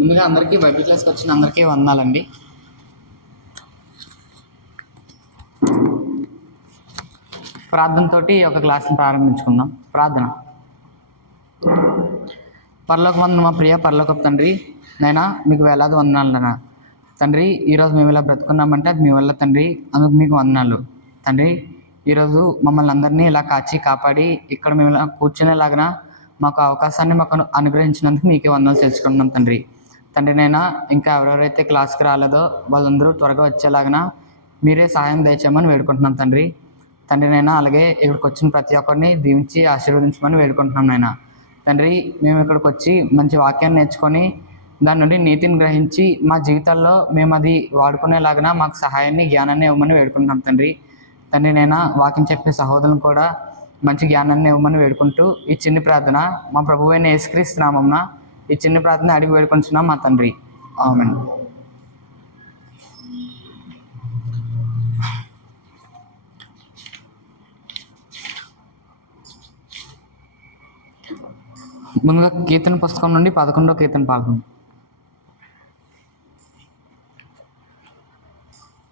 ముందుగా అందరికీ బైబిల్ క్లాస్కి వచ్చిన అందరికీ వందనాలండి. ప్రార్థనతో ఒక క్లాస్ని ప్రారంభించుకుందాం. ప్రార్థన. పరలోకమందున మా ప్రియ పరలోకపు తండ్రి, నైనా మీకు వేలాది వందనాలు నాన్న తండ్రి. ఈరోజు మేము ఇలా బ్రతుకున్నామంటే అది మీ వల్ల తండ్రి, అందుకు మీకు వందనాలు తండ్రి. ఈరోజు మమ్మల్ని అందరినీ ఇలా కాపాడి ఇక్కడ మేము ఇలా కూర్చునేలాగా మాకు అవకాశాన్ని మాకు అనుగ్రహించినందుకు మీకే వందనాలు తెలుసుకుంటున్నాం తండ్రి. నైనా ఇంకా ఎవరెవరైతే క్లాస్కి రాలేదో వాళ్ళందరూ త్వరగా వచ్చేలాగా మీరే సహాయం దయచేయమని వేడుకుంటున్నాం తండ్రి. నైనా అలాగే ఇక్కడికి వచ్చిన ప్రతి ఒక్కరిని దీవించి ఆశీర్వదించమని వేడుకుంటున్నాం నాయన తండ్రి. మేము ఇక్కడికి వచ్చి మంచి వాక్యాన్ని నేర్చుకొని దాని నుండి నీతిని గ్రహించి మా జీవితాల్లో మేము అది వాడుకునేలాగా మాకు సహాయాన్ని జ్ఞానాన్ని ఇవ్వమని వేడుకుంటున్నాం తండ్రి. నైనా వాక్యం చెప్పే సహోదరులను కూడా మంచి జ్ఞానాన్ని ఇవ్వమని వేడుకుంటూ ఈ చిన్ని ప్రార్థన మా ప్రభువైన యేసుక్రీస్తు నామమున ఈ చిన్న ప్రార్థన అడిగి వేడుకుంటున్నాం మా తండ్రి. ఆమేన్. ముందుగా కీర్తన పుస్తకం నుండి 11వ కీర్తన పాల్గొంది.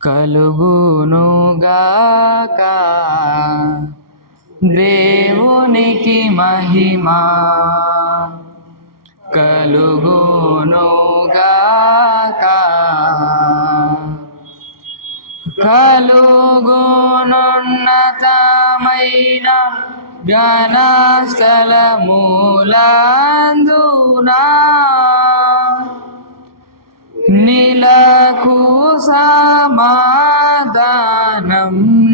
కలుగునుగాక దేవునికి మహిమా, కలుగునుగాక కలుగునున్నతమైన ఘనస్థలములందునా నిలకు సమాధానం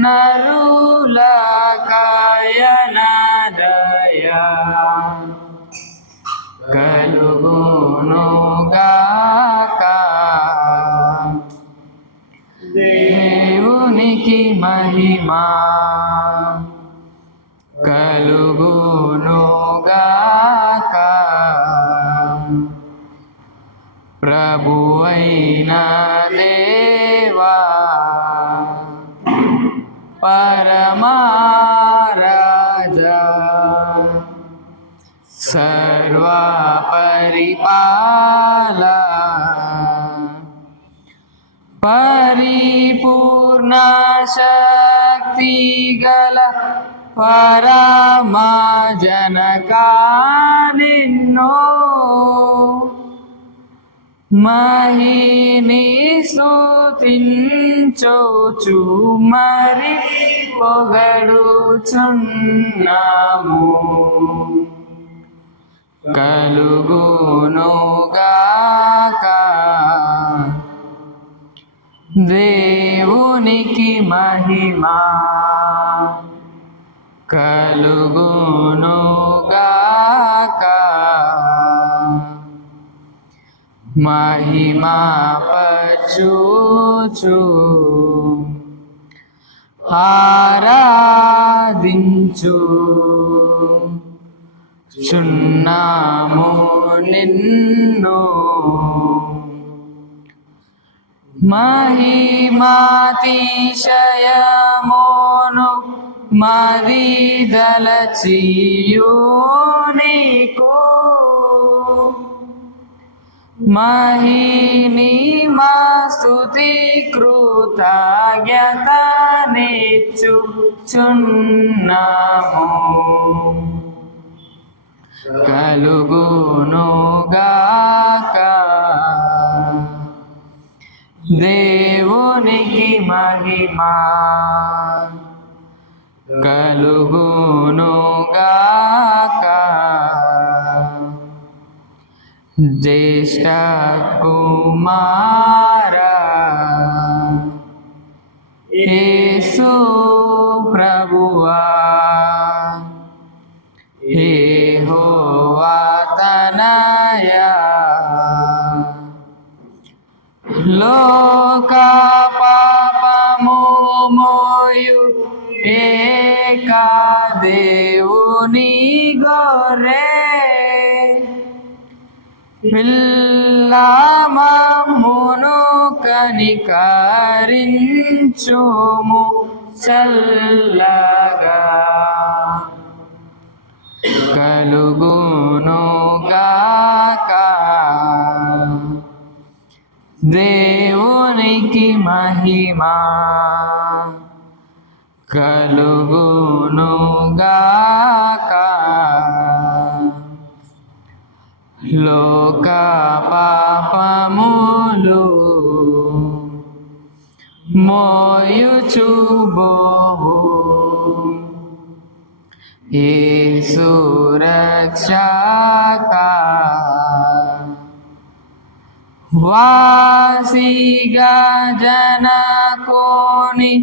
నరులకయనదయా, కలుగునుగాక దేవునికి మహిమా, కలుగునుగాక ప్రభువైన దేవా పరమరాజా సర్వపరిపాల పరిపూర్ణ శక్తి గల పరమజనకా నిన్నో మహిని స్తుతించుచు మరి పొగడుచున్నాము, కలుగునుగాక దేవునికి మహిమా, కలుగునుగాక మహిమా పరచుచు ఆరాధించు చున్నాము నిన్ను, మహిమాతిశయమును మదిదలచియు నీకు మహిని మా స్తుతి కృతజ్ఞతనిచ్చుచున్నాము, కలుగునుగాక దేవునికి మహిమా, కలుగునుగాక జ్యేష్ఠ కుమారా యేసు ప్రభువా, యెహోవా తనయా లోక పాపము మోయు ఏకా దేవుని గొర్రె పిల్ల మమ్మును కనికరించుము చల్లగా కలుగునుగాక. దేవునికి మహిమ కలుగునుగాక. లోక పాపములు మోయుచుబోవు యేసు రక్షక. వాసిగా జనకోని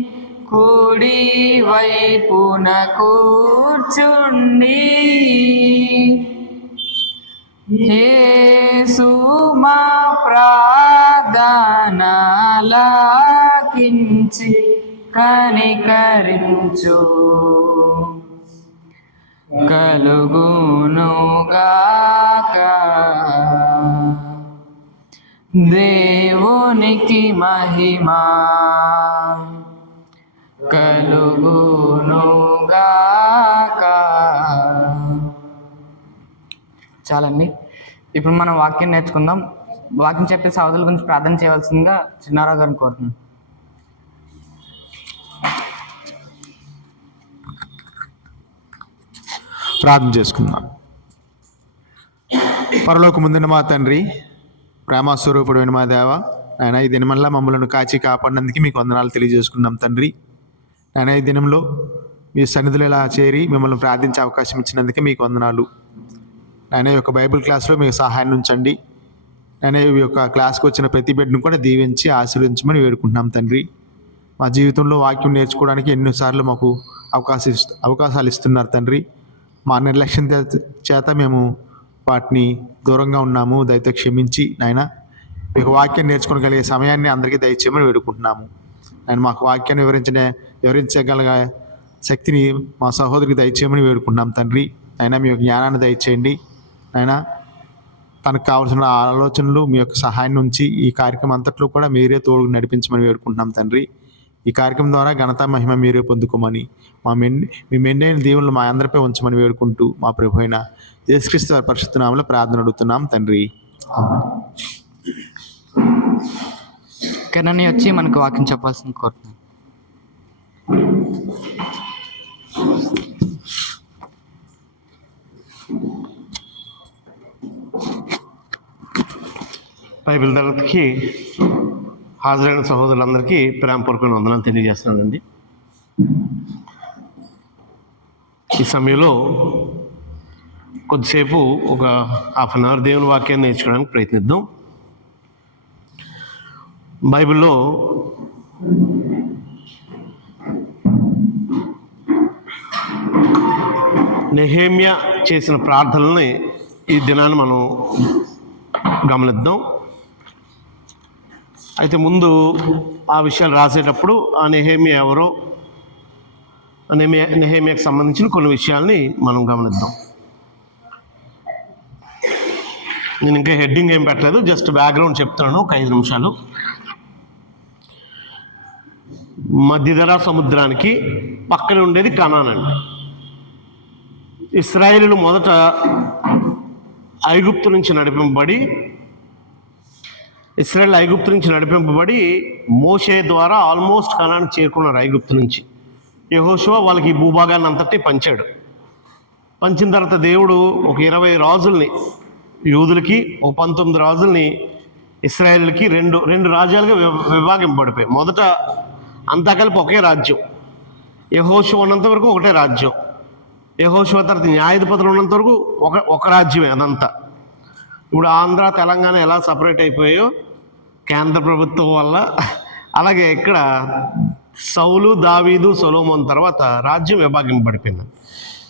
కుడి వైపున కూర్చుండి యేసు మా ప్రార్థనలాకించి కనికరించు కలుగునుగాక. దేవునికి మహిమ కలుగునుగాక. చాలండి. ఇప్పుడు మనం వాక్యం నేర్చుకుందాం. వాక్యం చెప్పే సహోదరుల గురించి ప్రార్థన చేయవలసిందిగా చిన్నారావు గారిని కోరుతున్నాను. ప్రార్థన చేసుకుందాం. పరలోకముందున మా తండ్రి, ప్రేమస్వరూపుడైన మా దేవ, ఆయన ఈ దినమల్లా మమ్మల్ని కాచి కాపాడినందుకు మీకు వందనాలు తెలియజేసుకున్నాం తండ్రి. ఆయన ఈ దినంలో మీ సన్నిధిలో ఇలా చేరి మిమ్మల్ని ప్రార్థించే అవకాశం ఇచ్చినందుకు మీకు వందనాలు. ఆయన ఈ యొక్క బైబిల్ క్లాస్లో మీకు సహాయం ఉంచండి. ఆయన ఈ యొక్క క్లాస్కి వచ్చిన ప్రతి బిడ్డను కూడా దీవించి ఆశీర్వదించమని వేడుకుంటున్నాం తండ్రి. మా జీవితంలో వాక్యం నేర్చుకోవడానికి ఎన్నోసార్లు మాకు అవకాశాలు ఇస్తున్నారు తండ్రి. మా నిర్లక్ష్యం చేత మేము వాటిని దూరంగా ఉన్నాము. దయతో క్షమించి నాయన మీకు వాక్యం నేర్చుకోగలిగే సమయాన్ని అందరికీ దయచేయమని వేడుకుంటున్నాము. ఆయన మాకు వాక్యాన్ని వివరించగల శక్తిని మా సహోదరికి దయచేయమని వేడుకుంటున్నాం తండ్రి. అయినా మీ యొక్క జ్ఞానాన్ని దయచేయండి. అయినా తనకు కావాల్సిన ఆలోచనలు మీ యొక్క సహాయం నుంచి ఈ కార్యక్రమం అంతట్లో కూడా మీరే తోడు నడిపించమని వేడుకుంటున్నాం తండ్రి. ఈ కార్యక్రమం ద్వారా ఘనత మహిమ మీరే పొందుకోమని మీ మెండైన దేవుళ్ళు మా అందరిపై ఉంచమని వేడుకుంటూ మా ప్రభు అయిన యేసుక్రీస్తు వారి పరిశుద్ధ నామములో ప్రార్థన అడుగుతున్నాం తండ్రి. కిరణ్ వచ్చి మనకు వాక్యం చెప్పాల్సింది కోరుతున్నాను. బైబిల్ తరగతికి హాజరైన సహోదరులందరికీ ప్రేమపూర్వక వందనాలు తెలియజేస్తున్నానండి. ఈ సమయంలో కొద్దిసేపు ఒక హాఫ్ అన్ అవర్ దేవుని వాక్యాన్ని నేర్చుకోవడానికి ప్రయత్నిద్దాం. బైబిల్లో నెహెమ్యా చేసిన ప్రార్థనల్ని ఈ దినాన్ని మనం గమనిద్దాం. అయితే ముందు ఆ విషయాలు రాసేటప్పుడు ఆ నెహెమ్యా ఎవరో, నెహెమ్యాకి సంబంధించిన కొన్ని విషయాల్ని మనం గమనిద్దాం. నేను ఇంకా హెడ్డింగ్ ఏం పెట్టలేదు, జస్ట్ బ్యాక్గ్రౌండ్ చెప్తున్నాను ఒక 5 నిమిషాలు. మధ్యధరా సముద్రానికి పక్కన ఉండేది కనాన్ అండి. ఇశ్రాయేలీయులు మొదట ఐగుప్తు నుంచి నడిపింపబడి మోషే ద్వారా ఆల్మోస్ట్ కనాన్కి చేరుకున్నారు. ఐగుప్తు నుంచి యెహోషువ వాళ్ళకి ఈ భూభాగాన్ని అంతటి పంచాడు. పంచిన తర్వాత దేవుడు ఒక 20 రాజుల్ని యూదులకి, ఒక 19 రాజుల్ని ఇశ్రాయేలుకి రెండు రాజ్యాలుగా విభాగింపబడిపోయాయి. మొదట అంతా కలిపి ఒకే రాజ్యం. యెహోషువ ఉన్నంత వరకు ఒకటే రాజ్యం. యెహోషువ తర్వాత న్యాయాధిపతులు ఉన్నంత వరకు ఒక రాజ్యమే అదంతా. ఇప్పుడు ఆంధ్ర, తెలంగాణ ఎలా సపరేట్ అయిపోయాయో కేంద్ర ప్రభుత్వం వల్ల, అలాగే ఇక్కడ సౌలు, దావీదు, సొలొమోను తర్వాత రాజ్యం విభాగింపబడిపోయింది.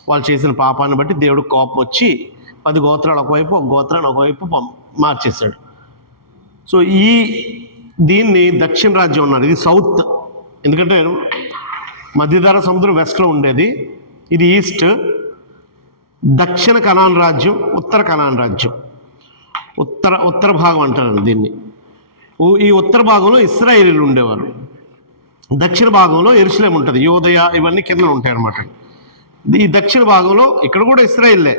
వాళ్ళు చేసిన పాపాన్ని బట్టి దేవుడు కోపం వచ్చి 10 గోత్రాలు ఒకవైపు, ఒక గోత్రాన్ని ఒకవైపు మార్చేశాడు. సో దీన్ని దక్షిణ రాజ్యం ఉన్నారు, ఇది సౌత్. ఎందుకంటే మధ్యధరా సముద్రం వెస్ట్లో ఉండేది, ఇది ఈస్ట్. దక్షిణ కనాన్ రాజ్యం, ఉత్తర కనాన్ రాజ్యం, ఉత్తర భాగం అంటారు దీన్ని. ఈ ఉత్తర భాగంలో ఇశ్రాయేలీలు ఉండేవారు, దక్షిణ భాగంలో యెరూషలేము ఉంటుంది, యోదయ ఇవన్నీ కింద ఉంటాయి అన్నమాట. ఈ దక్షిణ భాగంలో ఇక్కడ కూడా ఇశ్రాయేలే,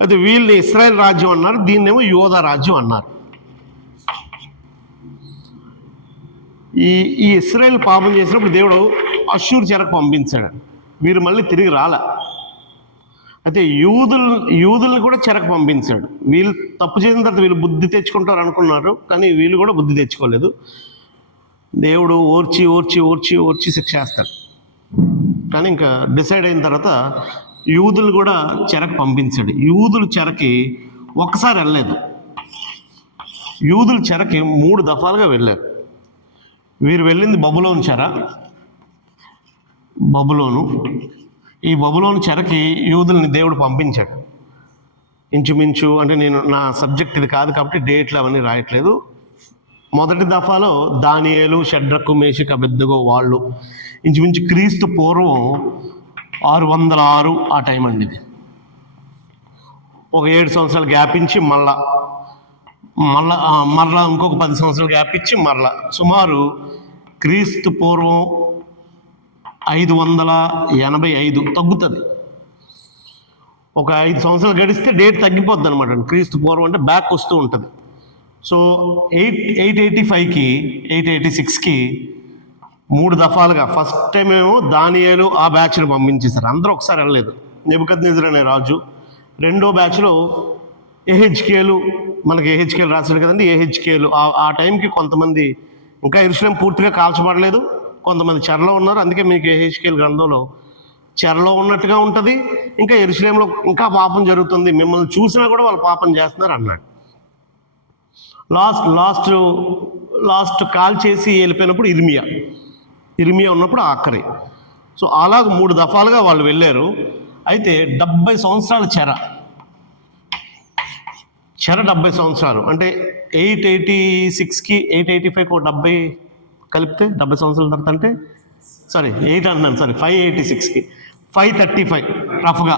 అయితే వీళ్ళని ఇశ్రాయేల్ రాజ్యం అన్నారు, దీన్నేమో యోధా రాజ్యం అన్నారు. ఈ ఇశ్రాయేల్ పాపం చేసినప్పుడు దేవుడు అష్షూరు చెరకు పంపించాడు, వీరు మళ్ళీ తిరిగి రాల. అయితే యూదుల్ని కూడా చెరకు పంపించాడు. వీళ్ళు తప్పు చేసిన తర్వాత వీళ్ళు బుద్ధి తెచ్చుకుంటారు అనుకున్నారు, కానీ వీళ్ళు కూడా బుద్ధి తెచ్చుకోలేదు. దేవుడు ఓర్చి ఓర్చి ఓర్చి ఓర్చి శిక్షేస్తాడు. కానీ ఇంకా డిసైడ్ అయిన తర్వాత యూదులు కూడా చెరకు పంపించాడు. యూదులు చెరకి ఒక్కసారి వెళ్ళలేదు, యూదులు చెరకి 3 దఫాలుగా వెళ్ళారు. వీరు వెళ్ళింది బబులోను చెర, బబులోను. ఈ బబులోను చెరకి యూదుల్ని దేవుడు పంపించాడు. ఇంచుమించు అంటే నా సబ్జెక్ట్ ఇది కాదు కాబట్టి డేట్లు అవన్నీ రాయట్లేదు. మొదటి దఫాలో దానియేలు, షడ్రకు, మేషకు, అబేద్నెగో వాళ్ళు ఇంచుమించు క్రీస్తు పూర్వం 606 ఆ టైం అండి. ఇది ఒక 7 సంవత్సరాలు గ్యాప్ ఇచ్చి మళ్ళా ఇంకొక 10 సంవత్సరాలు గ్యాప్ ఇచ్చి మరలా సుమారు క్రీస్తు పూర్వం 585 తగ్గుతుంది. ఒక 5 సంవత్సరాలు గడిస్తే డేట్ తగ్గిపోద్ది అనమాట. క్రీస్తు పూర్వం అంటే బ్యాక్ వస్తూ ఉంటుంది. సో 885కి 886కి 3 దఫాలుగా ఫస్ట్ టైం ఏమో దానియేలు ఆ బ్యాచ్ని పంపించేశారు, అందరూ ఒకసారి వెళ్ళలేదు. నెబుకద్నెజర్ అనే రాజు. రెండో బ్యాచ్లో యెహెజ్కేలు, మనకి యెహెజ్కేలు రాశాడు కదండి, యెహెజ్కేలు ఆ టైంకి కొంతమంది ఇంకా యెరూషలేము పూర్తిగా కాల్చబడలేదు, కొంతమంది చెరలో ఉన్నారు. అందుకే మీకు యెహెజ్కేలు గ్రంథంలో చెరలో ఉన్నట్టుగా ఉంటుంది, ఇంకా యెరూషలేములో ఇంకా పాపం జరుగుతుంది, మిమ్మల్ని చూసినా కూడా వాళ్ళు పాపం చేస్తున్నారు అన్నాడు. లాస్ట్ కాల్ చేసి వెళ్ళిపోయినప్పుడు ఇర్మియా ఉన్నప్పుడు ఆఖరి. సో అలాగ 3 దఫాలుగా వాళ్ళు వెళ్ళారు. అయితే 70 సంవత్సరాల చెర 70 సంవత్సరాలు అంటే 886కి 885కి 70 కలిపితే 70 సంవత్సరాల తర్వాత అంటే 586కి 535 రఫ్గా.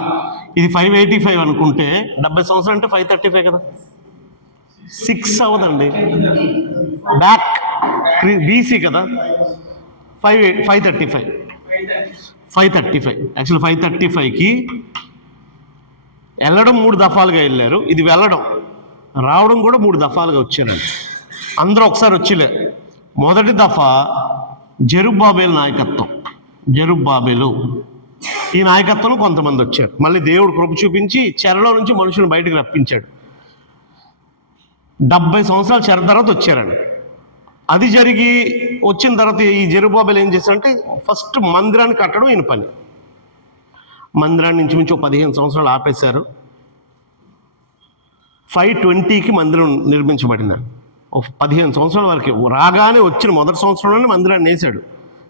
ఇది 585 అనుకుంటే 70 సంవత్సరాలు అంటే 535 కదా, 6 అవ్వదండి, బ్యాక్ బీసీ కదా. 535 యాక్చువల్ 535కి వెళ్ళడం 3 దఫాలుగా వెళ్ళారు. ఇది వెళ్ళడం రావడం కూడా 3 దఫాలుగా వచ్చారండి. అందరూ ఒకసారి వచ్చిలే. మొదటి దఫా జెరుబ్బాబేలు నాయకత్వం, జెరుబ్బాబేలు ఈ నాయకత్వంలో కొంతమంది వచ్చారు. మళ్ళీ దేవుడు కృప చూపించి చెరలో నుంచి మనుషులను బయటకు రప్పించాడు. 70 సంవత్సరాలు చెర తర్వాత వచ్చారండి. అది జరిగి వచ్చిన తర్వాత ఈ జెరుబ్బాబేలు ఏం చేశారంటే ఫస్ట్ మందిరాన్ని కట్టడం ఈయన పని. మందిరాన్ని ఇంచుమించు 15 సంవత్సరాలు ఆపేశారు. 520కి మందిరం నిర్మించబడింది. ఒక 15 సంవత్సరాల వరకు రాగానే వచ్చిన మొదటి సంవత్సరంలోనే మందిరాన్ని వేశాడు,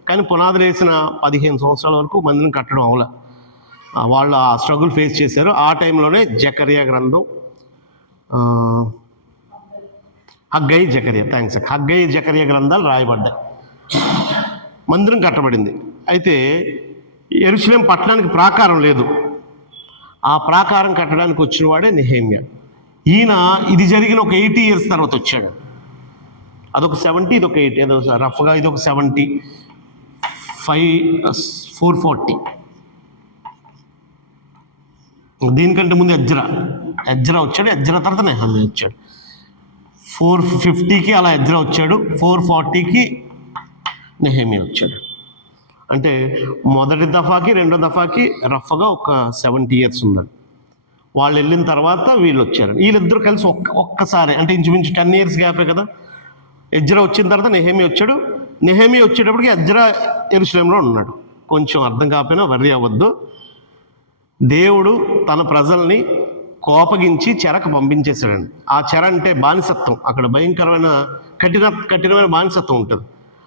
కానీ పునాదులు వేసిన 15 సంవత్సరాల వరకు మందిరం కట్టడం అవలా. వాళ్ళు ఆ స్ట్రగుల్ ఫేస్ చేశారు. ఆ టైంలోనే జకరియా గ్రంథం, హగ్గయి జకరియా గ్రంథాలు రాయబడ్డాయి. మందిరం కట్టబడింది. అయితే యెరూషలేము పట్టణానికి ప్రాకారం లేదు. ఆ ప్రాకారం కట్టడానికి వచ్చిన వాడే నెహెమ్యా. ఈయన ఇది జరిగిన ఒక 80 ఇయర్స్ తర్వాత వచ్చాడు. అదొక 70, ఇదొక 80, ఏదో రఫ్గా ఇదొక 70, 440. దీనికంటే ముందు ఎజ్రా వచ్చాడు. ఎజ్రా తర్వాత నెహెమ్యా వచ్చాడు. 450కి అలా ఎజ్రా వచ్చాడు. 440కి నెహెమ్యా వచ్చాడు. అంటే మొదటి దఫాకి రెండో దఫాకి రఫ్గా ఒక 70 ఇయర్స్ ఉందండి. వాళ్ళు వెళ్ళిన తర్వాత వీళ్ళు వచ్చారు. వీళ్ళిద్దరు కలిసి ఒక్కసారి అంటే ఇంచుమించు 10 ఇయర్స్ గ్యాపే కదా. ఎజ్రా వచ్చిన తర్వాత నెహెమ్యా వచ్చాడు. నెహెమ్యా వచ్చేటప్పటికి ఎజ్రా యెరూషలేములో ఉన్నాడు. కొంచెం అర్థం కాకపోయినా వర్రీ అవ్వద్దు. దేవుడు తన ప్రజల్ని కోపగించి చెరకు పంపించేశాడండి. ఆ చెర అంటే బానిసత్వం. అక్కడ భయంకరమైన కఠినమైన బానిసత్వం ఉంటుంది.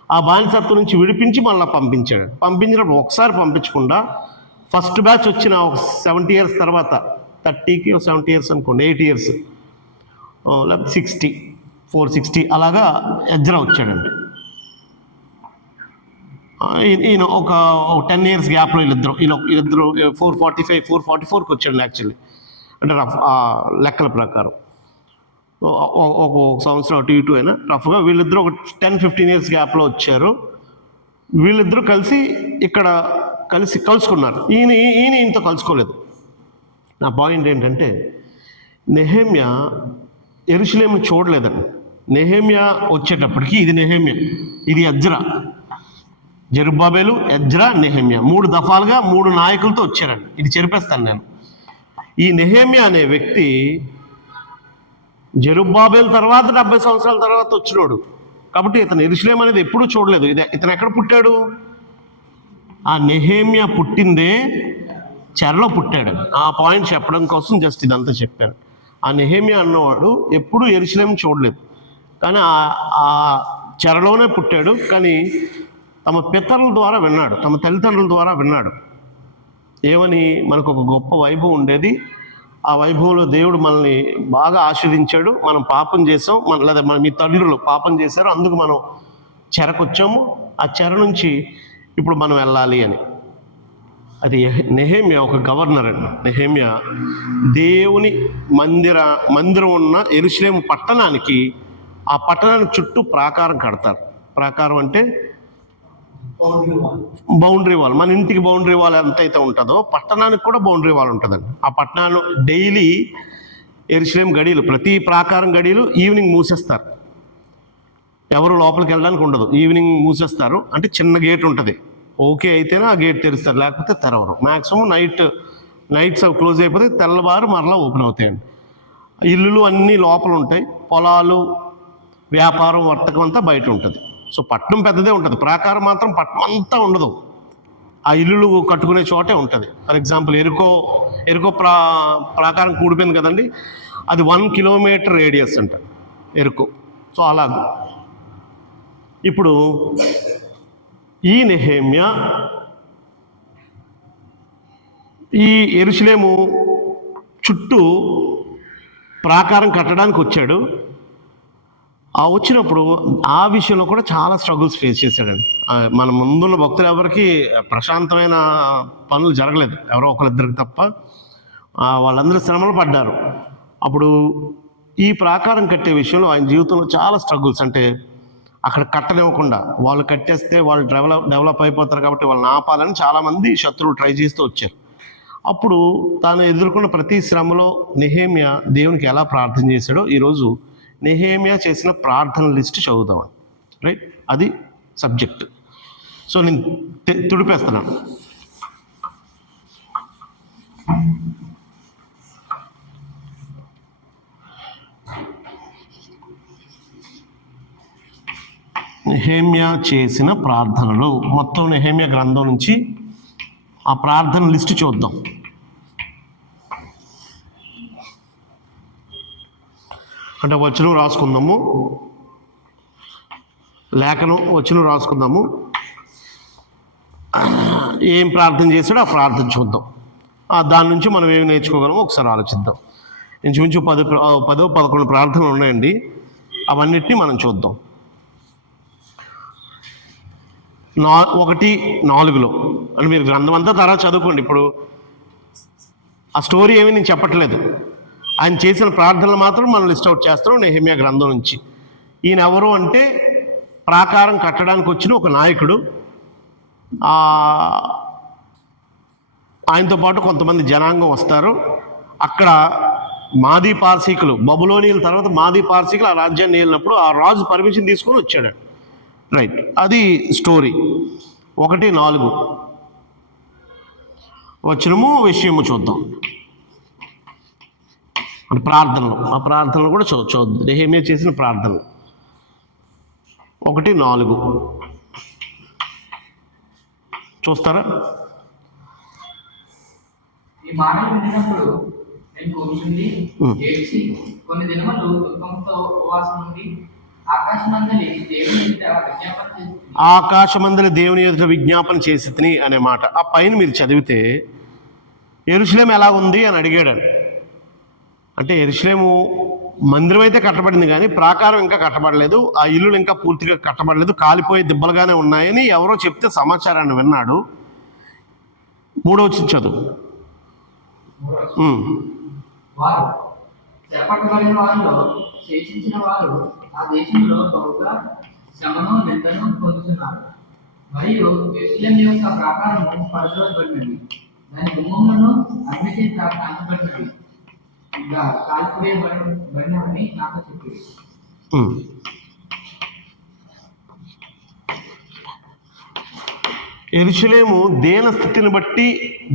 ఆ బానిసత్వం నుంచి విడిపించి మళ్ళీ పంపించాడు. పంపించినప్పుడు ఒకసారి పంపించకుండా ఫస్ట్ బ్యాచ్ వచ్చిన ఒక 70 ఇయర్స్ తర్వాత 30కి 70 ఇయర్స్ అనుకోండి, 8 ఇయర్స్ లేకపోతే 60, 460 అలాగా ఎజ్రా వచ్చాడండి. ఈయన ఒక 10 ఇయర్స్ గ్యాప్లో వీళ్ళిద్దరు 445, 444కి వచ్చాడు యాక్చువల్లీ, అంటే రఫ్ లెక్కల ప్రకారం. ఒక సంవత్సరం అటు ఇటు అయినా రఫ్గా వీళ్ళిద్దరూ ఒక 10-15 ఇయర్స్ గ్యాప్లో వచ్చారు. వీళ్ళిద్దరూ కలిసి ఇక్కడ కలుసుకున్నారు. ఈయనతో కలుసుకోలేదు. నా పాయింట్ ఏంటంటే నెహెమ్యా యెరూషలేమును చూడలేదండి. నెహెమ్యా వచ్చేటప్పటికి ఇది నెహెమ్యా, ఇది ఎజ్రా. జెరుబ్బాబెలు, ఎజ్రా, నెహెమ్యా 3 దఫాలుగా 3 నాయకులతో వచ్చారండి. ఇది చెరిపేస్తాను నేను. ఈ నెహెమ్యా అనే వ్యక్తి జెరుబ్బాబెలు తర్వాత 70 సంవత్సరాల తర్వాత వచ్చినోడు కాబట్టి ఇతను యెరూషలేం అనేది ఎప్పుడూ చూడలేదు. ఇతను ఎక్కడ పుట్టాడు? ఆ నెహెమ్యా పుట్టిందే చెరలో పుట్టాడు. ఆ పాయింట్ చెప్పడం కోసం జస్ట్ ఇదంతా చెప్పాను. ఆ నెహెమ్యా అన్నవాడు ఎప్పుడూ యెరూషలేం చూడలేదు, కానీ ఆ చెరలోనే పుట్టాడు. కానీ తమ పితరుల ద్వారా విన్నాడు, తమ తల్లిదండ్రుల ద్వారా విన్నాడు. ఏమని? మనకు ఒక గొప్ప వైభవం ఉండేది, ఆ వైభవంలో దేవుడు మనల్ని బాగా ఆస్వాదించాడు. మనం పాపం చేసాం, లేదా మీ తండ్రులు పాపం చేశారు, అందుకు మనం చెరకొచ్చాము. ఆ చెర నుంచి ఇప్పుడు మనం వెళ్ళాలి అని. అది నెహెమ్యా ఒక గవర్నర్ అండి. నెహెమ్యా దేవుని మందిరం ఉన్న యెరూషలేం పట్టణానికి, ఆ పట్టణానికి చుట్టూ ప్రాకారం కడతారు. ప్రాకారం అంటే బౌండరీ వాల్. మన ఇంటికి బౌండరీ వాల్ ఎంతైతే ఉంటుందో పట్టణానికి కూడా బౌండరీ వాల్ ఉంటుందండి. ఆ పట్టణాన్ని డైలీ యెరూషలేం గడియలు, ప్రతి ప్రాకారం గడియలు ఈవినింగ్ మూసేస్తారు. ఎవరు లోపలికి వెళ్ళడానికి ఉండదు, ఈవినింగ్ మూసేస్తారు. అంటే చిన్న గేట్ ఉంటుంది, ఓకే అయితేనే ఆ గేట్ తెరుస్తారు, లేకపోతే తెరవరు. మ్యాక్సిమం నైట్స్ అవి క్లోజ్ అయిపోతే తెల్లవారు మరలా ఓపెన్ అవుతాయండి. ఇల్లులు అన్నీ లోపల ఉంటాయి, పొలాలు, వ్యాపారం, వర్తకం అంతా బయట ఉంటుంది. సో పట్టణం పెద్దదే ఉంటుంది, ప్రాకారం మాత్రం పట్టణం అంతా ఉండదు. ఆ ఇల్లులు కట్టుకునే చోటే ఉంటుంది. ఫర్ ఎగ్జాంపుల్ ఎరుకో ప్రాకారం కూడిపోయింది కదండి, అది 1 కిలోమీటర్ రేడియస్ అంట ఎరుకో. సో అలా ఇప్పుడు ఈ నెహెమ్యా ఈ యెరూషలేము చుట్టూ ప్రాకారం కట్టడానికి వచ్చాడు. ఆ వచ్చినప్పుడు ఆ విషయంలో కూడా చాలా స్ట్రగుల్స్ ఫేస్ చేశాడండి. మన ముందున్న భక్తులు ఎవరికి ప్రశాంతమైన పనులు జరగలేదు, ఎవరో ఒకరిద్దరికి తప్ప. వాళ్ళందరూ శ్రమలు పడ్డారు. అప్పుడు ఈ ప్రాకారం కట్టే విషయంలో ఆయన జీవితంలో చాలా స్ట్రగుల్స్. అంటే అక్కడ కట్టనివ్వకుండా, వాళ్ళు కట్టేస్తే వాళ్ళు డెవలప్ అయిపోతారు కాబట్టి వాళ్ళని ఆపాలని చాలామంది శత్రువులు ట్రై చేస్తూ వచ్చారు. అప్పుడు తాను ఎదుర్కొన్న ప్రతి శ్రమలో నెహెమ్యా దేవునికి ఎలా ప్రార్థన చేశాడో ఈరోజు నెహెమ్యా చేసిన ప్రార్థన లిస్ట్ చదువుదామండి. రైట్, అది సబ్జెక్ట్. సో నేను తుడిపేస్తున్నాను. నెహెమ్యా చేసిన ప్రార్థనలు మొత్తం నెహెమ్యా గ్రంథం నుంచి ఆ ప్రార్థన లిస్ట్ చూద్దాం. అంటే వచనం రాసుకుందాము, లేఖనం వచనం రాసుకుందాము. ఏం ప్రార్థన చేశాడో ఆ ప్రార్థన చూద్దాం. దాని నుంచి మనం ఏమి నేర్చుకోగలమో ఒకసారి ఆలోచిద్దాం. ఇంచుమించు 10-11 ప్రార్థనలు ఉన్నాయండి. అవన్నిటినీ మనం చూద్దాం. 1-4 అని మీరు గ్రంథం అంతా తర్వాత చదువుకోండి. ఇప్పుడు ఆ స్టోరీ ఏమీ నేను చెప్పట్లేదు, ఆయన చేసిన ప్రార్థనలు మాత్రం మనం లిస్ట్ అవుట్ చేస్తాం నెహెమ్యా గ్రంథం నుంచి. ఈయన ఎవరు అంటే ప్రాకారం కట్టడానికి వచ్చిన ఒక నాయకుడు. ఆయనతో పాటు కొంతమంది జనాంగం వస్తారు. అక్కడ మాదీ పార్సీకులు, బబులోనియల తర్వాత మాదీ పార్సీకులు ఆ రాజ్యాన్ని వెళ్ళినప్పుడు ఆ రాజు పర్మిషన్ తీసుకొని వచ్చాడు. రైట్, అది స్టోరీ. 1-4 వచనము విషయము చూద్దాం. ప్రార్థనలు, ఆ ప్రార్థనలు కూడా చూద్దాం. నెహెమ్యా చేసిన ప్రార్థనలు 1-4 చూస్తారా? ఈ మాటలు విన్నప్పుడు నేను కూర్చుండి ఏడ్చి కొన్ని దినములు దుఃఖంతో ఉపవాసం ఉండి ఆకాశమందలి దేవుని ఎదుట విజ్ఞాపన చేసి తిని అనే మాట ఆ పైన మీరు చదివితే యెరూషలేము ఎలా ఉంది అని అడిగాడు. అంటే యెరూషలేము మందిరం అయితే కట్టబడింది కానీ ప్రాకారం ఇంకా కట్టబడలేదు, ఆ ఇల్లులు ఇంకా పూర్తిగా కట్టబడలేదు, కాలిపోయే దిబ్బలుగానే ఉన్నాయని ఎవరో చెప్తే సమాచారాన్ని విన్నాడు. 3వ వచనం చదువు. వారు చెప్పబడిన వారిలో శేషించిన వారు ఆ దేశంలో బహుగా శ్రమను నిందను పొందుతున్నారు. మరియు యెరూషలేము యొక్క ప్రాకారము పడద్రోయబడినది, దాని గుమ్మములను అగ్ని చేత కాల్చబడినవి, ఇంకా కాల్చివేయబడినవని నాతో చెప్పింది. యెరూషలేము దేన స్థితిని బట్టి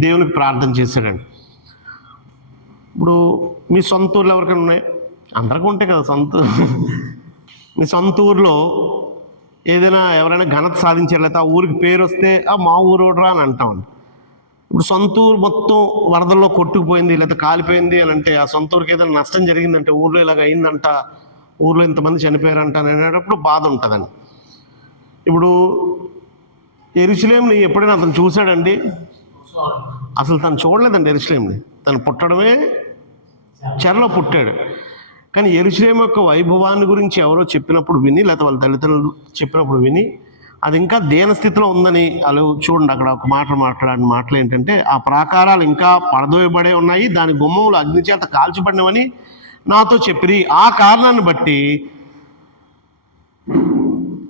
దేవునికి ప్రార్థన చేశాడండి. ఇప్పుడు మీ సొంత ఊర్లో ఎవరికైనా ఉన్నాయి? అందరికీ ఉంటాయి కదా సొంత. మీ సొంత ఊర్లో ఏదైనా ఎవరైనా ఘనత సాధించారు, లేకపోతే ఆ ఊరికి పేరు వస్తే మా ఊరోడ్రా అని అంటామండి. ఇప్పుడు సొంత ఊరు మొత్తం వరదల్లో కొట్టుకుపోయింది లేకపోతే కాలిపోయింది అని అంటే, ఆ సొంత ఊరికి ఏదైనా నష్టం జరిగిందంటే, ఊర్లో ఇలాగ అయిందంట, ఊర్లో ఇంతమంది చనిపోయారంట అని అనేటప్పుడు బాధ ఉంటుందండి. ఇప్పుడు యెరూషలేముని ఎప్పుడైనా అతను చూశాడండి? అసలు తను చూడలేదండి యెరూషలేముని. తను పుట్టడమే చెరలో పుట్టాడు. కానీ యెరూషలేము యొక్క వైభవాన్ని గురించి ఎవరో చెప్పినప్పుడు విని, లేకపోతే వాళ్ళ తల్లిదండ్రులు చెప్పినప్పుడు విని, అది ఇంకా దీనస్థితిలో ఉందని వాళ్ళు చూడండి. అక్కడ ఒక మాట్లాడిన మాటలు ఏంటంటే, ఆ ప్రాకారాలు ఇంకా పడదోయబడే ఉన్నాయి, దాని గుమ్మములు అగ్నిచేత కాల్చబడినవని నాతో చెప్పిరి. ఆ కారణాన్ని బట్టి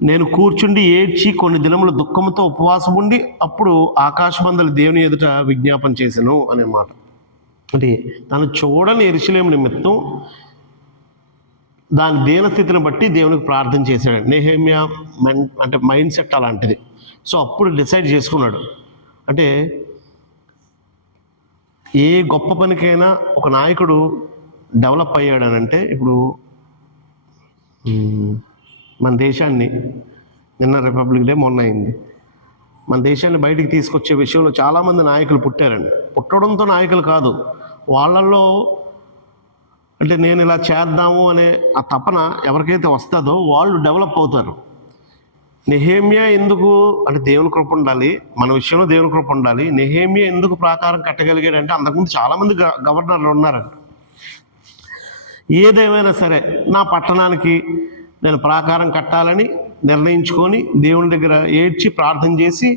నేను కూర్చుండి ఏడ్చి కొన్ని దినములు దుఃఖంతో ఉపవాసం ఉండి అప్పుడు ఆకాశమందలి దేవుని ఎదుట విజ్ఞాపన చేశాను అనే మాట. అంటే తను చూడని యెరూషలేము నిమిత్తం దాని దీనస్థితిని బట్టి దేవునికి ప్రార్థన చేశాడు. నెహెమ్యా అంటే మైండ్ సెట్ అలాంటిది. సో అప్పుడు డిసైడ్ చేసుకున్నాడు. అంటే ఏ గొప్ప పనికైనా ఒక నాయకుడు డెవలప్ అయ్యాడనంటే, ఇప్పుడు మన దేశాన్ని నిన్న రిపబ్లిక్ డే మొన్న అయింది, మన దేశాన్ని బయటికి తీసుకొచ్చే విషయంలో చాలామంది నాయకులు పుట్టారండి. పుట్టడంతో నాయకులు కాదు, వాళ్ళల్లో అంటే నేను ఇలా చేద్దాము అనే ఆ తపన ఎవరికైతే వస్తుందో వాళ్ళు డెవలప్ అవుతారు. నెహెమ్యా ఎందుకు అంటే దేవుని కృప ఉండాలి, మన విషయంలో దేవుని కృప ఉండాలి. నెహెమ్యా ఎందుకు ప్రాకారం కట్టగలిగాడంటే, అంతకుముందు చాలామంది గవర్నర్లు ఉన్నారండి. ఏదేమైనా సరే నా పట్టణానికి నేను ప్రాకారం కట్టాలని నిర్ణయించుకొని దేవుని దగ్గర ఏడ్చి ప్రార్థన చేసి,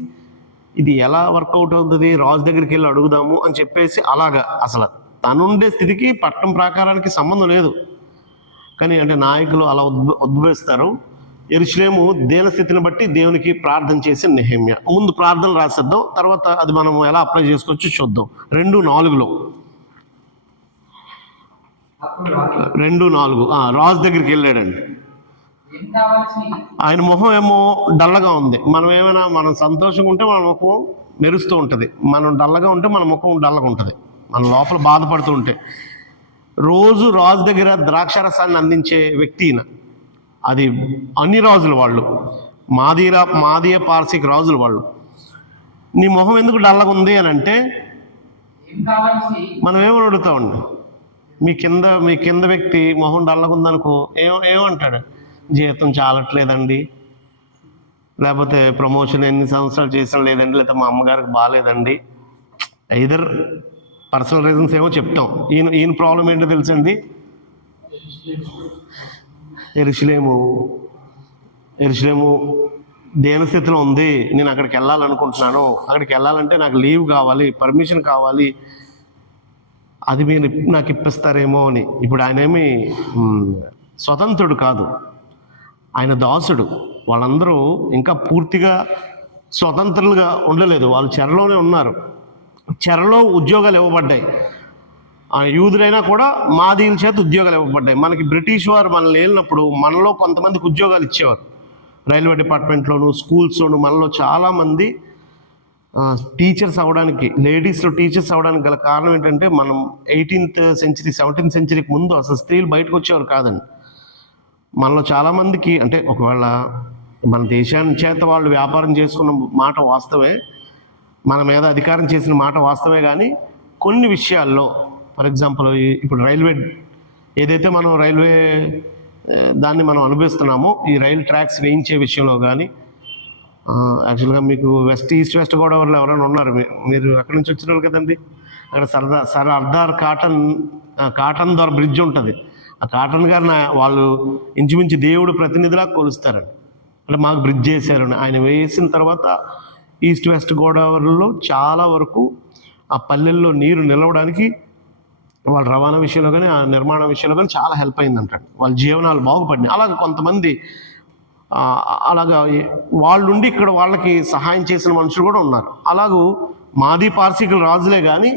ఇది ఎలా వర్కౌట్ అవుతుంది, రాజు దగ్గరికి వెళ్ళి అడుగుదాము అని చెప్పేసి అలాగా. అసలు తనుండే స్థితికి పట్టణం ప్రాకారానికి సంబంధం లేదు. కానీ అంటే నాయకులు అలా ఉద్భవిస్తారు. యెరూషలేము దీనస్థితిని బట్టి దేవునికి ప్రార్థన చేసి నెహెమ్యా. ముందు ప్రార్థనలు రాసేద్దాం, తర్వాత అది మనం ఎలా అప్లై చేసుకోవచ్చో చూద్దాం. 2:4 2:4 రాజు దగ్గరికి వెళ్ళాడండి. ఆయన మొహం ఏమో డల్లగా ఉంది. మనం సంతోషంగా ఉంటే మన ముఖం మెరుస్తూ ఉంటుంది, మనం డల్లగా ఉంటే మన ముఖం డల్లగా ఉంటుంది, మన లోపల బాధపడుతూ ఉంటే. రోజు రాజు దగ్గర ద్రాక్షారసాన్ని అందించే వ్యక్తి ఈయన. అది అన్ని రాజులు వాళ్ళు, మాదీయ పార్సిక్ రాజులు వాళ్ళు. నీ మొహం ఎందుకు డల్లగా ఉంది అని అంటే, మనం ఏమని అడుగుతామండి? మీ కింద వ్యక్తి మొహం డల్లగా ఉందనుకో, ఏమంటాడు? జీతం చాలట్లేదండి, లేకపోతే ప్రమోషన్ ఎన్ని సంవత్సరాలు చేసిన లేదండి, లేకపోతే మా అమ్మగారికి బాగాలేదండి. ఐదర్ పర్సనల్ రీజన్స్ ఏమో చెప్తాం. ఈయన ప్రాబ్లం ఏంటో తెలుసండి, యెరూషలేము దేనస్థితిలో ఉంది, నేను అక్కడికి వెళ్ళాలనుకుంటున్నాను, అక్కడికి వెళ్ళాలంటే నాకు లీవ్ కావాలి, పర్మిషన్ కావాలి, అది మీరు నాకు ఇప్పిస్తారేమో అని. ఇప్పుడు ఆయన ఏమి స్వతంత్రుడు కాదు, ఆయన దాసుడు. వాళ్ళందరూ ఇంకా పూర్తిగా స్వతంత్రులుగా ఉండలేదు, వాళ్ళు చెరలోనే ఉన్నారు. చెరలో ఉద్యోగాలు ఇవ్వబడ్డాయి. యూదులైనా కూడా మాదీయుల చేత ఉద్యోగాలు ఇవ్వబడ్డాయి. మనకి బ్రిటిష్ వారు మనల్ని వెళ్ళినప్పుడు మనలో కొంతమందికి ఉద్యోగాలు ఇచ్చేవారు. రైల్వే డిపార్ట్మెంట్లోను, స్కూల్స్లోను మనలో చాలామంది టీచర్స్ అవ్వడానికి, లేడీస్లో టీచర్స్ అవ్వడానికి గల కారణం ఏంటంటే, మనం 18th century 17th centuryకి ముందు అసలు స్త్రీలు బయటకు వచ్చేవారు కాదండి. మనలో చాలామందికి అంటే ఒకవేళ మన దేశాన్ని చేత వాళ్ళు వ్యాపారం చేసుకున్న మాట వాస్తవమే, మన మీద అధికారం చేసిన మాట వాస్తవమే. కానీ కొన్ని విషయాల్లో, ఫర్ ఎగ్జాంపుల్ ఇప్పుడు రైల్వే ఏదైతే మనం రైల్వే దాన్ని మనం అనుభవిస్తున్నామో, ఈ రైల్ ట్రాక్స్ వేయించే విషయంలో కానీ, యాక్చువల్గా మీకు ఈస్ట్ వెస్ట్ గోదావరిలో ఎవరైనా ఉన్నారు, మీరు అక్కడి నుంచి వచ్చిన వాళ్ళు కదండి. అక్కడ సర్దార్ కాటన్ ద్వారా బ్రిడ్జ్ ఉంటుంది. ఆ కాటన్ గారిని వాళ్ళు ఇంచుమించు దేవుడు ప్రతినిధిలా కొలుస్తారండి. అంటే మాకు బ్రిడ్జ్ చేశారని. ఆయన వేసిన తర్వాత ఈస్ట్ వెస్ట్ గోదావరిలో చాలా వరకు ఆ పల్లెల్లో నీరు నిలవడానికి వాళ్ళ రవాణా విషయంలో కానీ ఆ నిర్మాణ విషయంలో కానీ చాలా హెల్ప్ అయిందంటాడు. వాళ్ళ జీవనాలు బాగుపడినాయి. అలాగే కొంతమంది అలాగా వాళ్ళుండి ఇక్కడ వాళ్ళకి సహాయం చేసిన మనుషులు కూడా ఉన్నారు. అలాగూ మాదీ పార్సీకుల రాజులే కానీ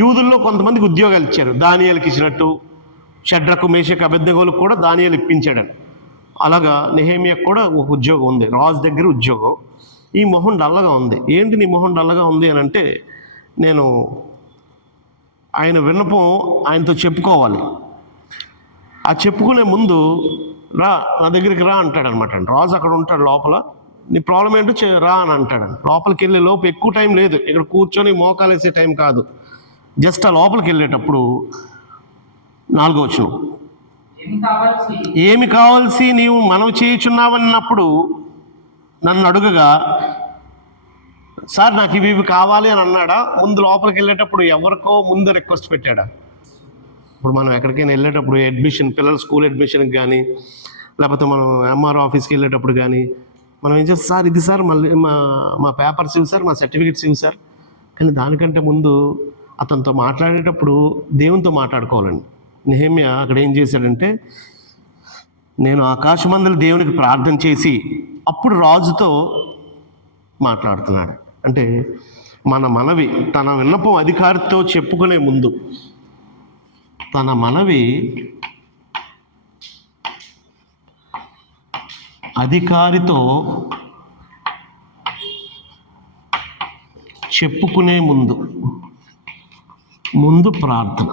యూదుల్లో కొంతమందికి ఉద్యోగాలు ఇచ్చారు. దానియేలుకి ఇచ్చినట్టు షడ్రకు మేషకు అబేద్నెగోలకు కూడా దానియేలు ఇప్పించాడని. అలాగా నెహెమ్యాకు కూడా ఒక ఉద్యోగం ఉంది, రాజు దగ్గర ఉద్యోగం. ఈ మొహం డల్లగా ఉంది. ఏంటి నీ మొహం డల్లగా ఉంది అని అంటే, నేను ఆయన విన్నపం ఆయనతో చెప్పుకోవాలి. ఆ చెప్పుకునే ముందు రా నా దగ్గరికి రా అంటాడు అనమాట. రాజు అక్కడ ఉంటాడు లోపల. నీ ప్రాబ్లం ఏంటో రా అని అంటాడు. లోపలికి వెళ్ళే లోపు ఎక్కువ టైం లేదు, ఇక్కడ కూర్చొని మోకాలు వేసే టైం కాదు. జస్ట్ ఆ లోపలికి వెళ్ళేటప్పుడు 4వ వచనం, ఏమి కావాల్సి నీవు మనవి చేయుచున్నావన్నప్పుడు నన్ను అడుగగా, సార్ నాకు ఇవి కావాలి అని అన్నాడా? ముందు లోపలికి వెళ్ళేటప్పుడు ఎవరికో ముందు రిక్వెస్ట్ పెట్టాడా? ఇప్పుడు మనం ఎక్కడికైనా వెళ్ళేటప్పుడు అడ్మిషన్, పిల్లల స్కూల్ అడ్మిషన్కి కానీ, లేకపోతే మనం ఎంఆర్ఓ ఆఫీస్కి వెళ్ళేటప్పుడు కానీ మనం ఏం చేస్తాం, సార్ ఇది సార్ మళ్ళీ మా పేపర్స్ ఇవి సార్, మా సర్టిఫికెట్స్ ఇవి సార్. కానీ దానికంటే ముందు అతనితో మాట్లాడేటప్పుడు దేవునితో మాట్లాడుకోవాలండి. నెహెమ్యా అక్కడ ఏం చేశాడంటే, నేను ఆకాశమందలి దేవునికి ప్రార్థన చేసి అప్పుడు రాజుతో మాట్లాడుతున్నాడు. అంటే మన మనవి, తన విన్నపం అధికారితో చెప్పుకునే ముందు తన మనవి అధికారితో చెప్పుకునే ముందు ప్రార్థన.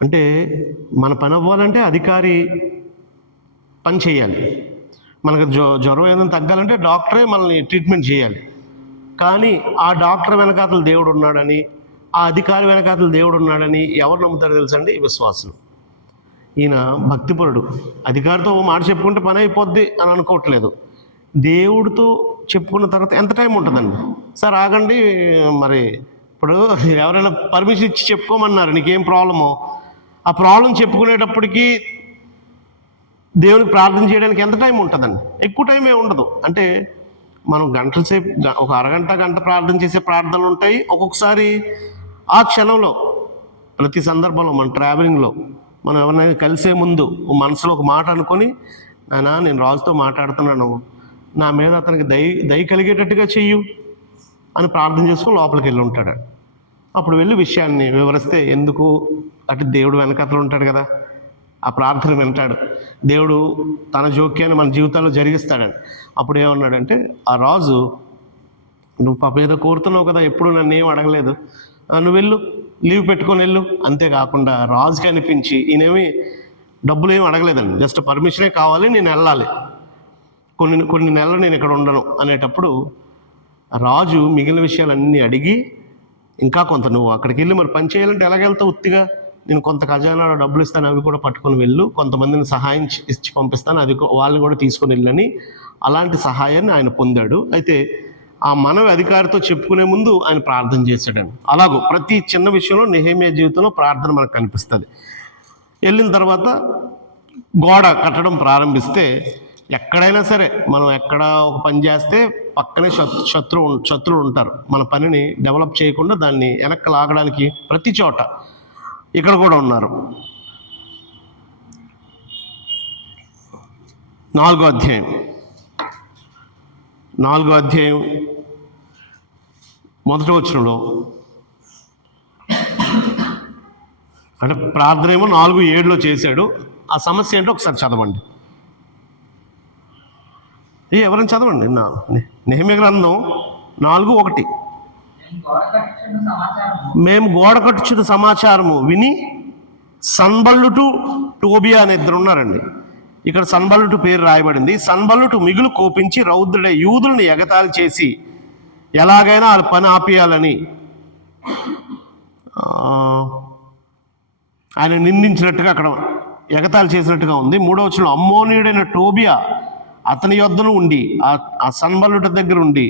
అంటే మన పని అవ్వాలంటే అధికారి పని చేయాలి. మనకు జ్వరం ఏదైనా తగ్గాలంటే డాక్టరే మనల్ని ట్రీట్మెంట్ చేయాలి. కానీ ఆ డాక్టర్ వెనకాతలు దేవుడు ఉన్నాడని, ఆ అధికారి వెనకాతలు దేవుడు ఉన్నాడని ఎవరు నమ్ముతారో తెలుసండి? విశ్వాసులు. ఈయన భక్తిపరుడు, అధికారితో మాట చెప్పుకుంటే పని అయిపోద్ది అని అనుకోవట్లేదు. దేవుడితో చెప్పుకున్న తర్వాత ఎంత టైం ఉంటుందండి? సార్ ఆగండి, మరి ఇప్పుడు ఎవరైనా పర్మిషన్ ఇచ్చి చెప్పుకోమన్నారు, నీకేం ప్రాబ్లమో ఆ ప్రాబ్లం చెప్పుకునేటప్పటికీ దేవునికి ప్రార్థన చేయడానికి ఎంత టైం ఉంటుందండి? ఎక్కువ టైం ఏమి ఉండదు. అంటే మనం గంటల సేపు, ఒక గంట ప్రార్థన చేసే ప్రార్థనలు ఉంటాయి. ఒక్కొక్కసారి ఆ క్షణంలో, ప్రతి సందర్భంలో, మన ట్రావెలింగ్లో మనం ఎవరినైనా కలిసే ముందు మనసులో ఒక మాట అనుకొని, నాయనా నేను రాజుతో మాట్లాడుతున్నాను, నా మీద అతనికి దయ కలిగేటట్టుగా చెయ్యు అని ప్రార్థన చేసుకొని లోపలికి వెళ్ళి ఉంటాడు. అప్పుడు వెళ్ళి విషయాన్ని వివరిస్తే, ఎందుకు అటు దేవుడు వెనకతలు ఉంటాడు కదా, ఆ ప్రార్థన వింటాడు. దేవుడు తన జోక్యాన్ని మన జీవితాల్లో జరిగిస్తాడని. అప్పుడు ఏమన్నాడంటే, ఆ రాజు, నువ్వు పాప ఏదో కోరుతున్నావు కదా, ఎప్పుడు నన్ను ఏం అడగలేదు, నువ్వు వెళ్ళు, లీవ్ పెట్టుకొని వెళ్ళు. అంతేకాకుండా రాజుకి అనిపించి, ఈయనేమి డబ్బులు ఏమి అడగలేదండి, జస్ట్ పర్మిషనే కావాలి, నేను వెళ్ళాలి, కొన్ని నెలలు నేను ఇక్కడ ఉండను అనేటప్పుడు రాజు మిగిలిన విషయాలన్నీ అడిగి, ఇంకా కొంత నువ్వు అక్కడికి వెళ్ళి మరి పని చేయాలంటే ఎలాగెళ్తావు ఉత్తిగా, నేను కొంత ఖజానాలో డబ్బులు ఇస్తాను, అవి కూడా పట్టుకొని వెళ్ళు, కొంతమందిని సహాయం ఇచ్చి పంపిస్తాను, అది వాళ్ళని కూడా తీసుకొని వెళ్ళని, అలాంటి సహాయాన్ని ఆయన పొందాడు. అయితే ఆ మనవి అధికారితో చెప్పుకునే ముందు ఆయన ప్రార్థన చేశాడండి. అలాగూ ప్రతి చిన్న విషయంలో నెహెమ్యా జీవితంలో ప్రార్థన మనకు కనిపిస్తుంది. వెళ్ళిన తర్వాత గోడ కట్టడం ప్రారంభిస్తే, ఎక్కడైనా సరే మనం ఎక్కడ ఒక పని చేస్తే పక్కనే శత్రువులు ఉంటారు. మన పనిని డెవలప్ చేయకుండా దాన్ని వెనక్కి లాగడానికి ప్రతి చోట ఇక్కడ కూడా ఉన్నారు. 4వ అధ్యాయం 1వ వచనంలో, అంటే ప్రార్థన ఏమో 4:7లో చేశాడు. ఆ సమస్య ఏంటో ఒకసారి చదవండి. ఎవరైనా చదవండి. నెహెమ్యా గ్రంథం 4:1, మేము గోడ కట్టుచున్న సమాచారము విని సన్బల్లుటు టోబియా అనే ఇద్దరు ఉన్నారండి. ఇక్కడ సన్బల్లుటు పేరు రాయబడింది. సన్బల్లుటు మిగులు కోపించి రౌద్రుడై యూదుల్ని ఎగతాళి చేసి ఎలాగైనా వాళ్ళ పని ఆపేయాలని ఆయన నిందించినట్టుగా అక్కడ ఎగతాళి చేసినట్టుగా ఉంది. 3వ వచనంలో, అమ్మోనీయుడైన టోబియా అతని యొద్దను ఉండి, ఆ సన్బల్లుట దగ్గర ఉండి,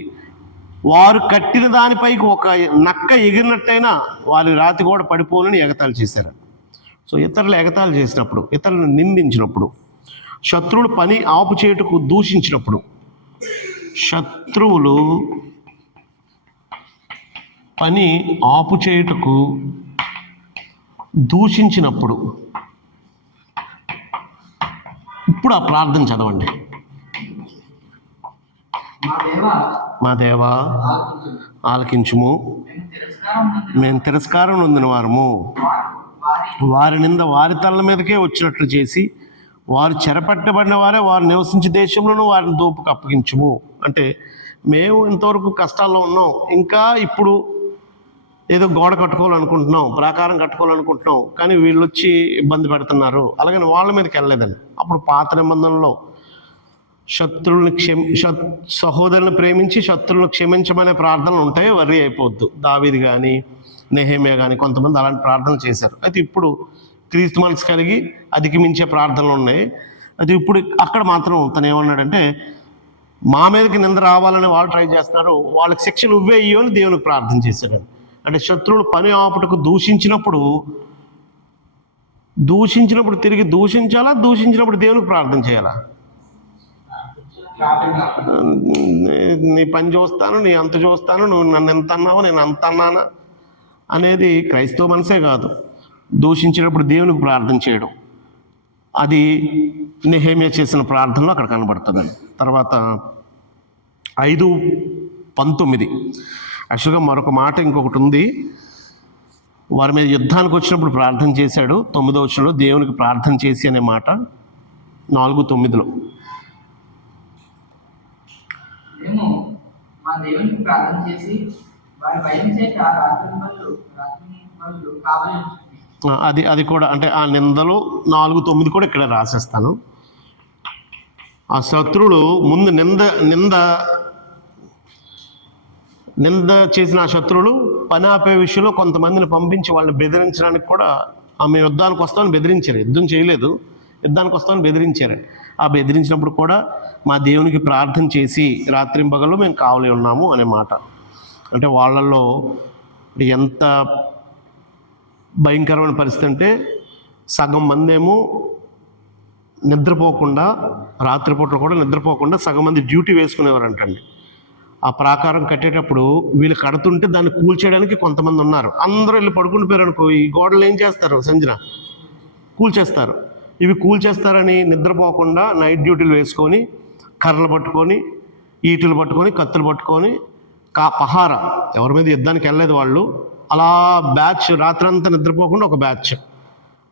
వారు కట్టిన దానిపైకి ఒక నక్క ఎగిరినట్టయినా వారి రాతి కూడా పడిపోనని ఎగతాళి చేశారు. సో ఇతరులు ఎగతాళి చేసినప్పుడు, ఇతరులను నిందించినప్పుడు, శత్రువులు పని ఆపు చేయుటకు దూషించినప్పుడు, శత్రువులు పని ఆపు చేయుటకు దూషించినప్పుడు, ఇప్పుడు ఆ ప్రార్థన చదవండి. మా దేవా ఆలకించుము, మేము తిరస్కారం నొందిన వారము, వారి నింద వారి తలల మీదకే వచ్చినట్లు చేసి వారు చెరపట్టబడిన వారే వారు నివసించే దేశంలోనూ వారిని దోపుకు అప్పగించుము. అంటే మేము ఇంతవరకు కష్టాల్లో ఉన్నాం, ఇంకా ఇప్పుడు ఏదో గోడ కట్టుకోవాలనుకుంటున్నాం, ప్రాకారం కట్టుకోవాలనుకుంటున్నాం, కానీ వీళ్ళు వచ్చి ఇబ్బంది పెడుతున్నారు, అలాగని వాళ్ళ మీదకి వెళ్ళలేదని. అప్పుడు పాత నిబంధనలో సహోదరులను ప్రేమించి శత్రువులను క్షమించమనే ప్రార్థనలు ఉంటాయి, వర్రీ అయిపోవద్దు. దావీదు కానీ నెహెమ్యా కానీ కొంతమంది అలాంటి ప్రార్థనలు చేశారు. అయితే ఇప్పుడు క్రీస్తు మనసు కలిగి అధిగమించే ప్రార్థనలు ఉన్నాయి. అది ఇప్పుడు అక్కడ మాత్రం తను ఏమన్నాడంటే, మా మీదకి నింద రావాలని వాళ్ళు ట్రై చేస్తున్నారు, వాళ్ళకి శిక్ష నువ్వే ఇయ్యు అని దేవునికి ప్రార్థన చేశాడు. అంటే శత్రువులు పని ఆపుటకు దూషించినప్పుడు తిరిగి దూషించాలా, దూషించినప్పుడు దేవునికి ప్రార్థన చేయాలా? నీ పని చూస్తాను, నీ అంత చూస్తాను, నువ్వు నన్ను ఎంత అన్నావు, నేను అంత అన్నానా అనేది క్రైస్తవ మనసే కాదు. దూషించినప్పుడు దేవునికి ప్రార్థన చేయడం, అది నెహెమ్యా చేసిన ప్రార్థనలో అక్కడ కనబడుతుందండి. తర్వాత 5:19 యాక్చువల్గా మరొక మాట ఇంకొకటి ఉంది. వారి మీద యుద్ధానికి వచ్చినప్పుడు ప్రార్థన చేశాడు. 9వ వచనంలో దేవునికి ప్రార్థన చేసి అనే మాట 4:9. మేము మా దేవునికి ప్రార్థన చేసి వారి భయం చేత రాత్రింబళ్ళు కావాలి. అది కూడా అంటే ఆ నిందలు 4:9 కూడా ఇక్కడ రాసేస్తాను. ఆ శత్రువులు ముందు నింద చేసిన ఆ శత్రువులు పని ఆపే విషయంలో కొంతమందిని పంపించి వాళ్ళని బెదిరించడానికి కూడా ఆమె యుద్ధానికి వస్తామని బెదిరించారు. యుద్ధం చేయలేదు, యుద్ధానికి వస్తామని బెదిరించారు. ఆ బెదిరించినప్పుడు కూడా మా దేవునికి ప్రార్థన చేసి రాత్రింబగళ్ళు మేము కావలి ఉన్నాము అనే మాట. అంటే వాళ్ళల్లో ఎంత భయంకరమైన పరిస్థితి అంటే, సగం మంది ఏమో నిద్రపోకుండా, రాత్రిపూట కూడా నిద్రపోకుండా సగం మంది డ్యూటీ వేసుకునేవారంటండి. ఆ ప్రాకారం కట్టేటప్పుడు వీళ్ళు కడుతుంటే దాన్ని కూల్చేయడానికి కొంతమంది ఉన్నారు. అందరూ వెళ్ళి పడుకుని పోయారు అనుకో, ఈ గోడలు ఏం చేస్తారు, సంజన కూల్చేస్తారు. ఇవి కూల్చేస్తారని నిద్రపోకుండా నైట్ డ్యూటీలు వేసుకొని, కర్రలు పట్టుకొని, ఈటులు పట్టుకొని, కత్తులు పట్టుకొని, పహార, ఎవరి మీద యుద్ధానికి వెళ్ళలేదు వాళ్ళు, అలా బ్యాచ్ రాత్రంతా నిద్రపోకుండా ఒక బ్యాచ్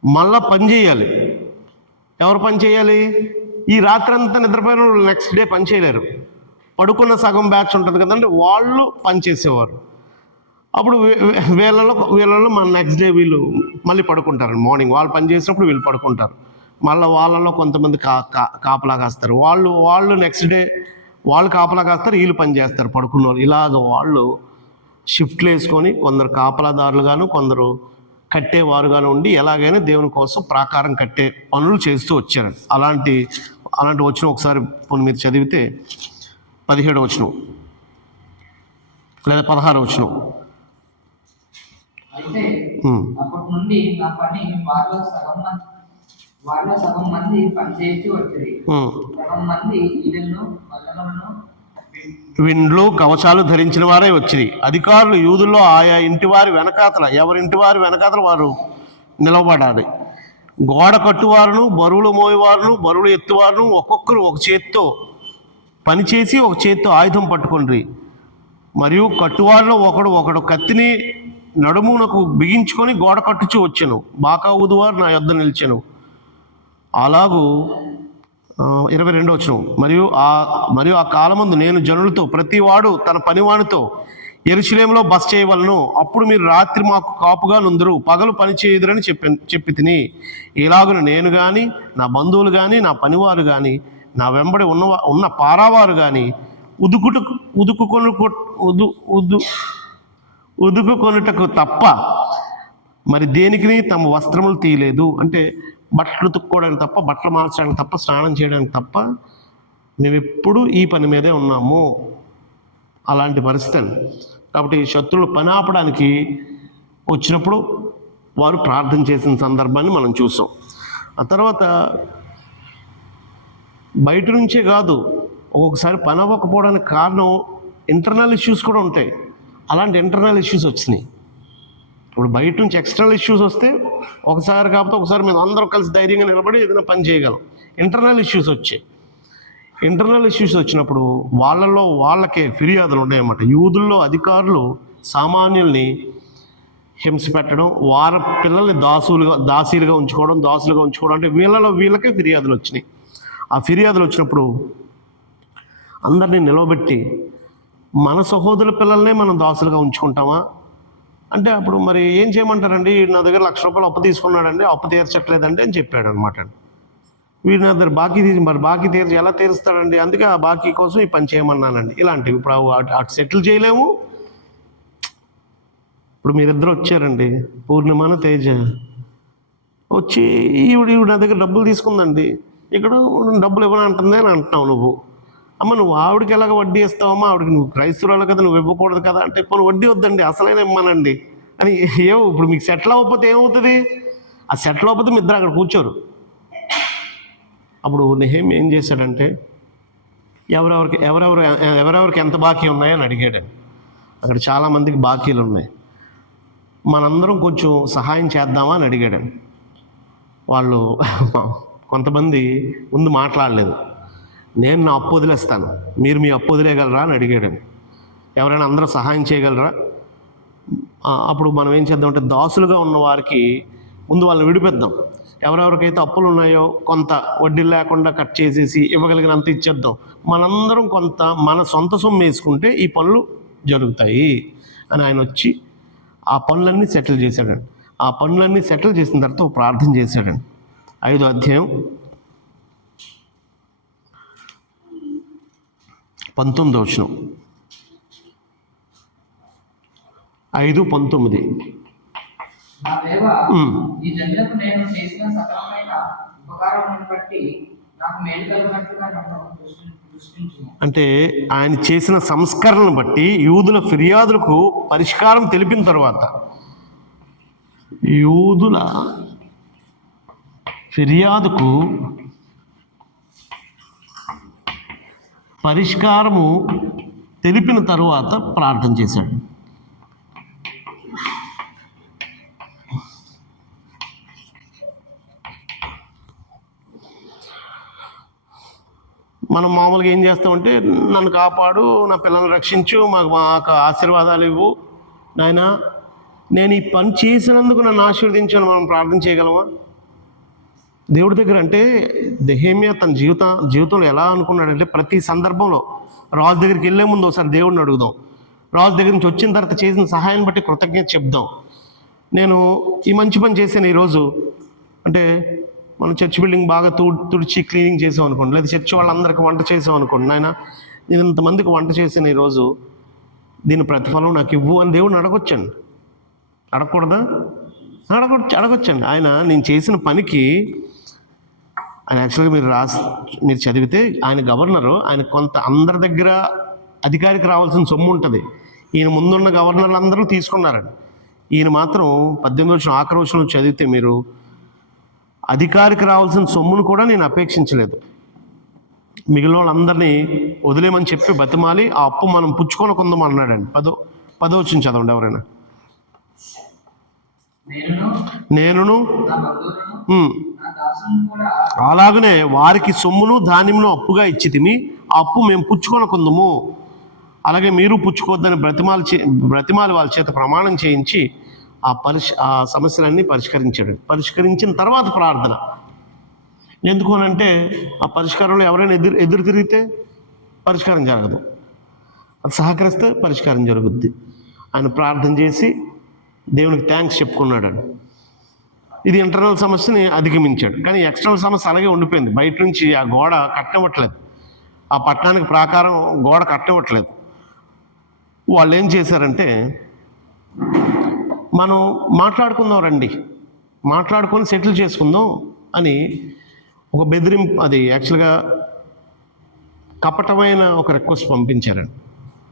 మళ్ళా పని చేయాలి. ఎవరు పని చేయాలి? ఈ రాత్రంతా నిద్రపోయిన వాళ్ళు నెక్స్ట్ డే పని చేయలేరు. పడుకున్న సగం బ్యాచ్ ఉంటుంది కదండి, వాళ్ళు పని చేసేవారు. అప్పుడు వీళ్ళలో మన నెక్స్ట్ డే వీళ్ళు మళ్ళీ పడుకుంటారు. మార్నింగ్ వాళ్ళు పని చేసినప్పుడు వీళ్ళు పడుకుంటారు. మళ్ళీ వాళ్ళలో కొంతమంది కాపలా కాస్తారు. వాళ్ళు నెక్స్ట్ డే వాళ్ళు కాపలా కాస్తారు, వీళ్ళు పని చేస్తారు పడుకున్నవాళ్ళు. ఇలాగ వాళ్ళు షిఫ్ట్లు వేసుకొని కొందరు కాపలాదారులుగాను, కొందరు కట్టేవారుగాను ఉండి ఎలాగైనా దేవుని కోసం ప్రాకారం కట్టే పనులు చేస్తూ వచ్చారు. అలాంటి వచనం ఒకసారి మీరు చదివితే 17వ వచనం లేదా 16వ వచనం. అయితే అప్పటి నుండి నా పని వారిలో సగం మంది పనిచేయచ్చు వచ్చింది, సగం మంది విండ్లు కవచాలు ధరించిన వారే వచ్చింది. అధికారులు యూదుల్లో ఆయా ఇంటి వారి వెనకాతల, ఎవరింటి వారి వెనకాతల వారు నిలబడాలి. గోడ కట్టువారును, బరువులు మోయేవారును, బరువులు ఎత్తువారును ఒక్కొక్కరు ఒక చేత్తో పనిచేసి ఒక చేత్తో ఆయుధం పట్టుకుండ్రి. మరియు కట్టువారిలో ఒకడు కత్తిని నడుమునకు బిగించుకొని గోడ కట్టుచూ వచ్చెను. బాకా ఊదువారు నా యొద్ద నిలిచెను. అలాగూ 22వ వచనం. మరియు ఆ కాలమందు నేను జనులతో ప్రతివాడు తన పనివానితో యెరూషలేములో బస చేయవలను. అప్పుడు మీరు రాత్రి మాకు కాపుగా నుందురు, పగలు పని చేయదురని చెప్పి తిని. ఇలాగున నేను కానీ, నా బంధువులు కానీ, నా పనివారు కానీ, నా వెంబడి ఉన్న పారావారు కానీ ఉదుకుకొనుటకు తప్ప మరి దేనికి తమ వస్త్రములు తీయలేదు. అంటే బట్టలు ఉతుక్కోవడానికి తప్ప, బట్టలు మార్చడానికి తప్ప, స్నానం చేయడానికి తప్ప మేము ఎప్పుడు ఈ పని మీదే ఉన్నాము. అలాంటి పరిస్థితి అండి. కాబట్టి శత్రువులు పని ఆపడానికి వచ్చినప్పుడు వారు ప్రార్థన చేసిన సందర్భాన్ని మనం చూసాం. ఆ తర్వాత బయట నుంచే కాదు, ఒక్కొక్కసారి పని అవ్వకపోవడానికి కారణం ఇంటర్నల్ ఇష్యూస్ కూడా ఉంటాయి. అలాంటి ఇంటర్నల్ ఇష్యూస్ వచ్చినాయి. ఇప్పుడు బయట నుంచి ఎక్స్టర్నల్ ఇష్యూస్ వస్తే ఒకసారి కాకపోతే ఒకసారి మేము అందరం కలిసి ధైర్యంగా నిలబడి ఏదైనా పని చేయగలం. ఇంటర్నల్ ఇష్యూస్ వచ్చాయి. ఇంటర్నల్ ఇష్యూస్ వచ్చినప్పుడు వాళ్ళకే ఫిర్యాదులు ఉన్నాయన్నమాట. యూదుల్లో అధికారులు సామాన్యుల్ని హింస పెట్టడం, వారి పిల్లల్ని దాసీలుగా ఉంచుకోవడం అంటే వీళ్ళకే ఫిర్యాదులు వచ్చినాయి. ఆ ఫిర్యాదులు వచ్చినప్పుడు అందరినీ నిలవబెట్టి మన సహోదరుల పిల్లల్నే మనం దాసులుగా ఉంచుకుంటామా అంటే అప్పుడు మరి ఏం చేయమంటారండి? నా దగ్గర ₹1,00,000 అప్పు తీసుకున్నాడండి, అప్పు తీర్చట్లేదండి అని చెప్పాడు అనమాట. వీడు నా దగ్గర బాకీ బాకీ ఎలా తీరుస్తాడండి? అందుకే ఆ బాకీ కోసం ఈ పని చేయమన్నానండి. ఇలాంటివి ఇప్పుడు అటు సెటిల్ చేయలేము. ఇప్పుడు మీరిద్దరు వచ్చారండి, పూర్ణిమాను తేజ వచ్చి ఈవిడ నా దగ్గర డబ్బులు తీసుకుందండి, ఇక్కడ డబ్బులు ఇవ్వనంటుంది అని అంటున్నావు నువ్వు. అమ్మ నువ్వు ఆవిడకి ఎలాగ వడ్డీ ఇస్తావమ్మా, ఆవిడకి నువ్వు క్రైస్తవురాలు కదా, నువ్వు ఇవ్వకూడదు కదా అంటే కొన్ని వడ్డీ వద్దండి అసలైన ఇమ్మనండి అని. ఇప్పుడు మీకు సెటిల్ అవ్వకపోతే ఏమవుతుంది? ఆ సెటిల్ అవ్వకపోతే మీ ఇద్దరు అక్కడ కూర్చోరు. అప్పుడు నెహెమ్యా ఏం చేశాడంటే ఎవరెవరికి ఎంత బాకీ ఉన్నాయని అడిగాడని. అక్కడ చాలామందికి బాకీలు ఉన్నాయి, మనందరం కొంచెం సహాయం చేద్దామా అని అడిగాడని. వాళ్ళు కొంతమంది ముందు మాట్లాడలేదు. నేను నా అప్పు వదిలేస్తాను, మీరు మీ అప్పు వదిలేయగలరా అని అడిగాడని. ఎవరైనా అందరూ సహాయం చేయగలరా? అప్పుడు మనం ఏం చేద్దామంటే దాసులుగా ఉన్న వారికి ముందు వాళ్ళని విడిపిద్దాం. ఎవరెవరికైతే అప్పులు ఉన్నాయో కొంత వడ్డీ లేకుండా కట్ చేసేసి ఇవ్వగలిగినంత ఇచ్చేద్దాం. మనందరం కొంత మన సొంత సొమ్ము వేసుకుంటే ఈ పనులు జరుగుతాయి అని ఆయన వచ్చి ఆ పనులన్నీ సెటిల్ చేశాడండి. ఆ పనులన్నీ సెటిల్ చేసిన తర్వాత ఒక ప్రార్థన చేశాడండి. 5వ అధ్యాయం 19వ వచనం. 5:19. నా దేవా, ఈ జనులకు నేను చేసిన సకలమైన ఉపకారములను బట్టి నాకు మేలు కలుగునట్లుగా నన్ను దృష్టించుము. అంటే ఆయన చేసిన సంస్కరణను బట్టి యూదుల ఫిర్యాదులకు పరిష్కారం తెలిపిన తర్వాత, యూదుల ఫిర్యాదుకు పరిష్కారము తెలిపిన తరువాత ప్రార్థన చేశాడు. మనం మామూలుగా ఏం చేస్తామంటే, నన్ను కాపాడు, నా పిల్లల్ని రక్షించు, మాకు ఆశీర్వాదాలు ఇవ్వు నాయనా, నేను ఈ పని చేసినందుకు నన్ను ఆశీర్వదించాను మనం ప్రార్థన చేయగలమా దేవుడి దగ్గర? అంటే నెహెమ్యా తన జీవితంలో ఎలా అనుకున్నాడంటే, ప్రతి సందర్భంలో రాజు దగ్గరికి వెళ్ళే ముందు ఒకసారి దేవుడిని అడుగుదాం, రాజు దగ్గర నుంచి వచ్చిన తర్వాత చేసిన సహాయం బట్టి కృతజ్ఞత చెప్దాం. నేను ఈ మంచి పని చేశాను ఈరోజు అంటే, మనం చర్చ్ బిల్డింగ్ బాగా తుడిచి క్లీనింగ్ చేసాం అనుకోండి, లేదా చర్చ్ వాళ్ళందరికీ వంట చేసాం అనుకోండి, నాయన నేను ఇంతమందికి వంట చేశాను ఈరోజు, దీని ప్రతిఫలం నాకు ఇవ్వు అని దేవుడిని అడగొచ్చండి. అడగకూడదా? అడగొచ్చండి. ఆయన నేను చేసిన పనికి ఆయన యాక్చువల్గా మీరు చదివితే ఆయన గవర్నరు, ఆయన కొంత అందరి దగ్గర అధికారికి రావాల్సిన సొమ్ము ఉంటుంది. ఈయన ముందున్న గవర్నర్లు అందరూ తీసుకున్నారండి. ఈయన మాత్రం 18వ వచనం ఆఖరి వచనం చదివితే మీరు, అధికారికి రావాల్సిన సొమ్మును కూడా నేను అపేక్షించలేదు, మిగిలిన వాళ్ళందరినీ వదిలేమని చెప్పి బతిమాలి ఆ అప్పు మనం పుచ్చుకొనకుందాం అన్నాడండి. 10వ వచనం చదవండి ఎవరైనా. నేనును అలాగనే వారికి సొమ్మును ధాన్యమును అప్పుగా ఇచ్చితిమి, ఆ అప్పు మేము పుచ్చుకొనకుందము, అలాగే మీరు పుచ్చుకోవద్దని బ్రతిమాలి వాళ్ళ చేత ప్రమాణం చేయించి ఆ సమస్యలన్నీ పరిష్కరించిన తర్వాత ప్రార్థన. ఎందుకు అనంటే, ఆ పరిష్కారంలో ఎవరైనా ఎదురు తిరిగితే పరిష్కారం జరగదు, అది సహకరిస్తే పరిష్కారం జరుగుద్ది. ఆయన ప్రార్థన చేసి దేవునికి థ్యాంక్స్ చెప్పుకున్నాడు. ఇది ఇంటర్నల్ సమస్యని అధిగమించాడు. కానీ ఎక్స్టర్నల్ సమస్య అలాగే ఉండిపోయింది. బయట నుంచి ఆ గోడ కట్టనివ్వట్లేదు, ఆ పట్టణానికి ప్రాకారం గోడ కట్టనివ్వట్లేదు. వాళ్ళు ఏం చేశారంటే, మనం మాట్లాడుకుందాం రండి, మాట్లాడుకొని సెటిల్ చేసుకుందాం అని ఒక బెదిరింపు, అది యాక్చువల్గా కపటమైన ఒక రిక్వెస్ట్ పంపించారండి.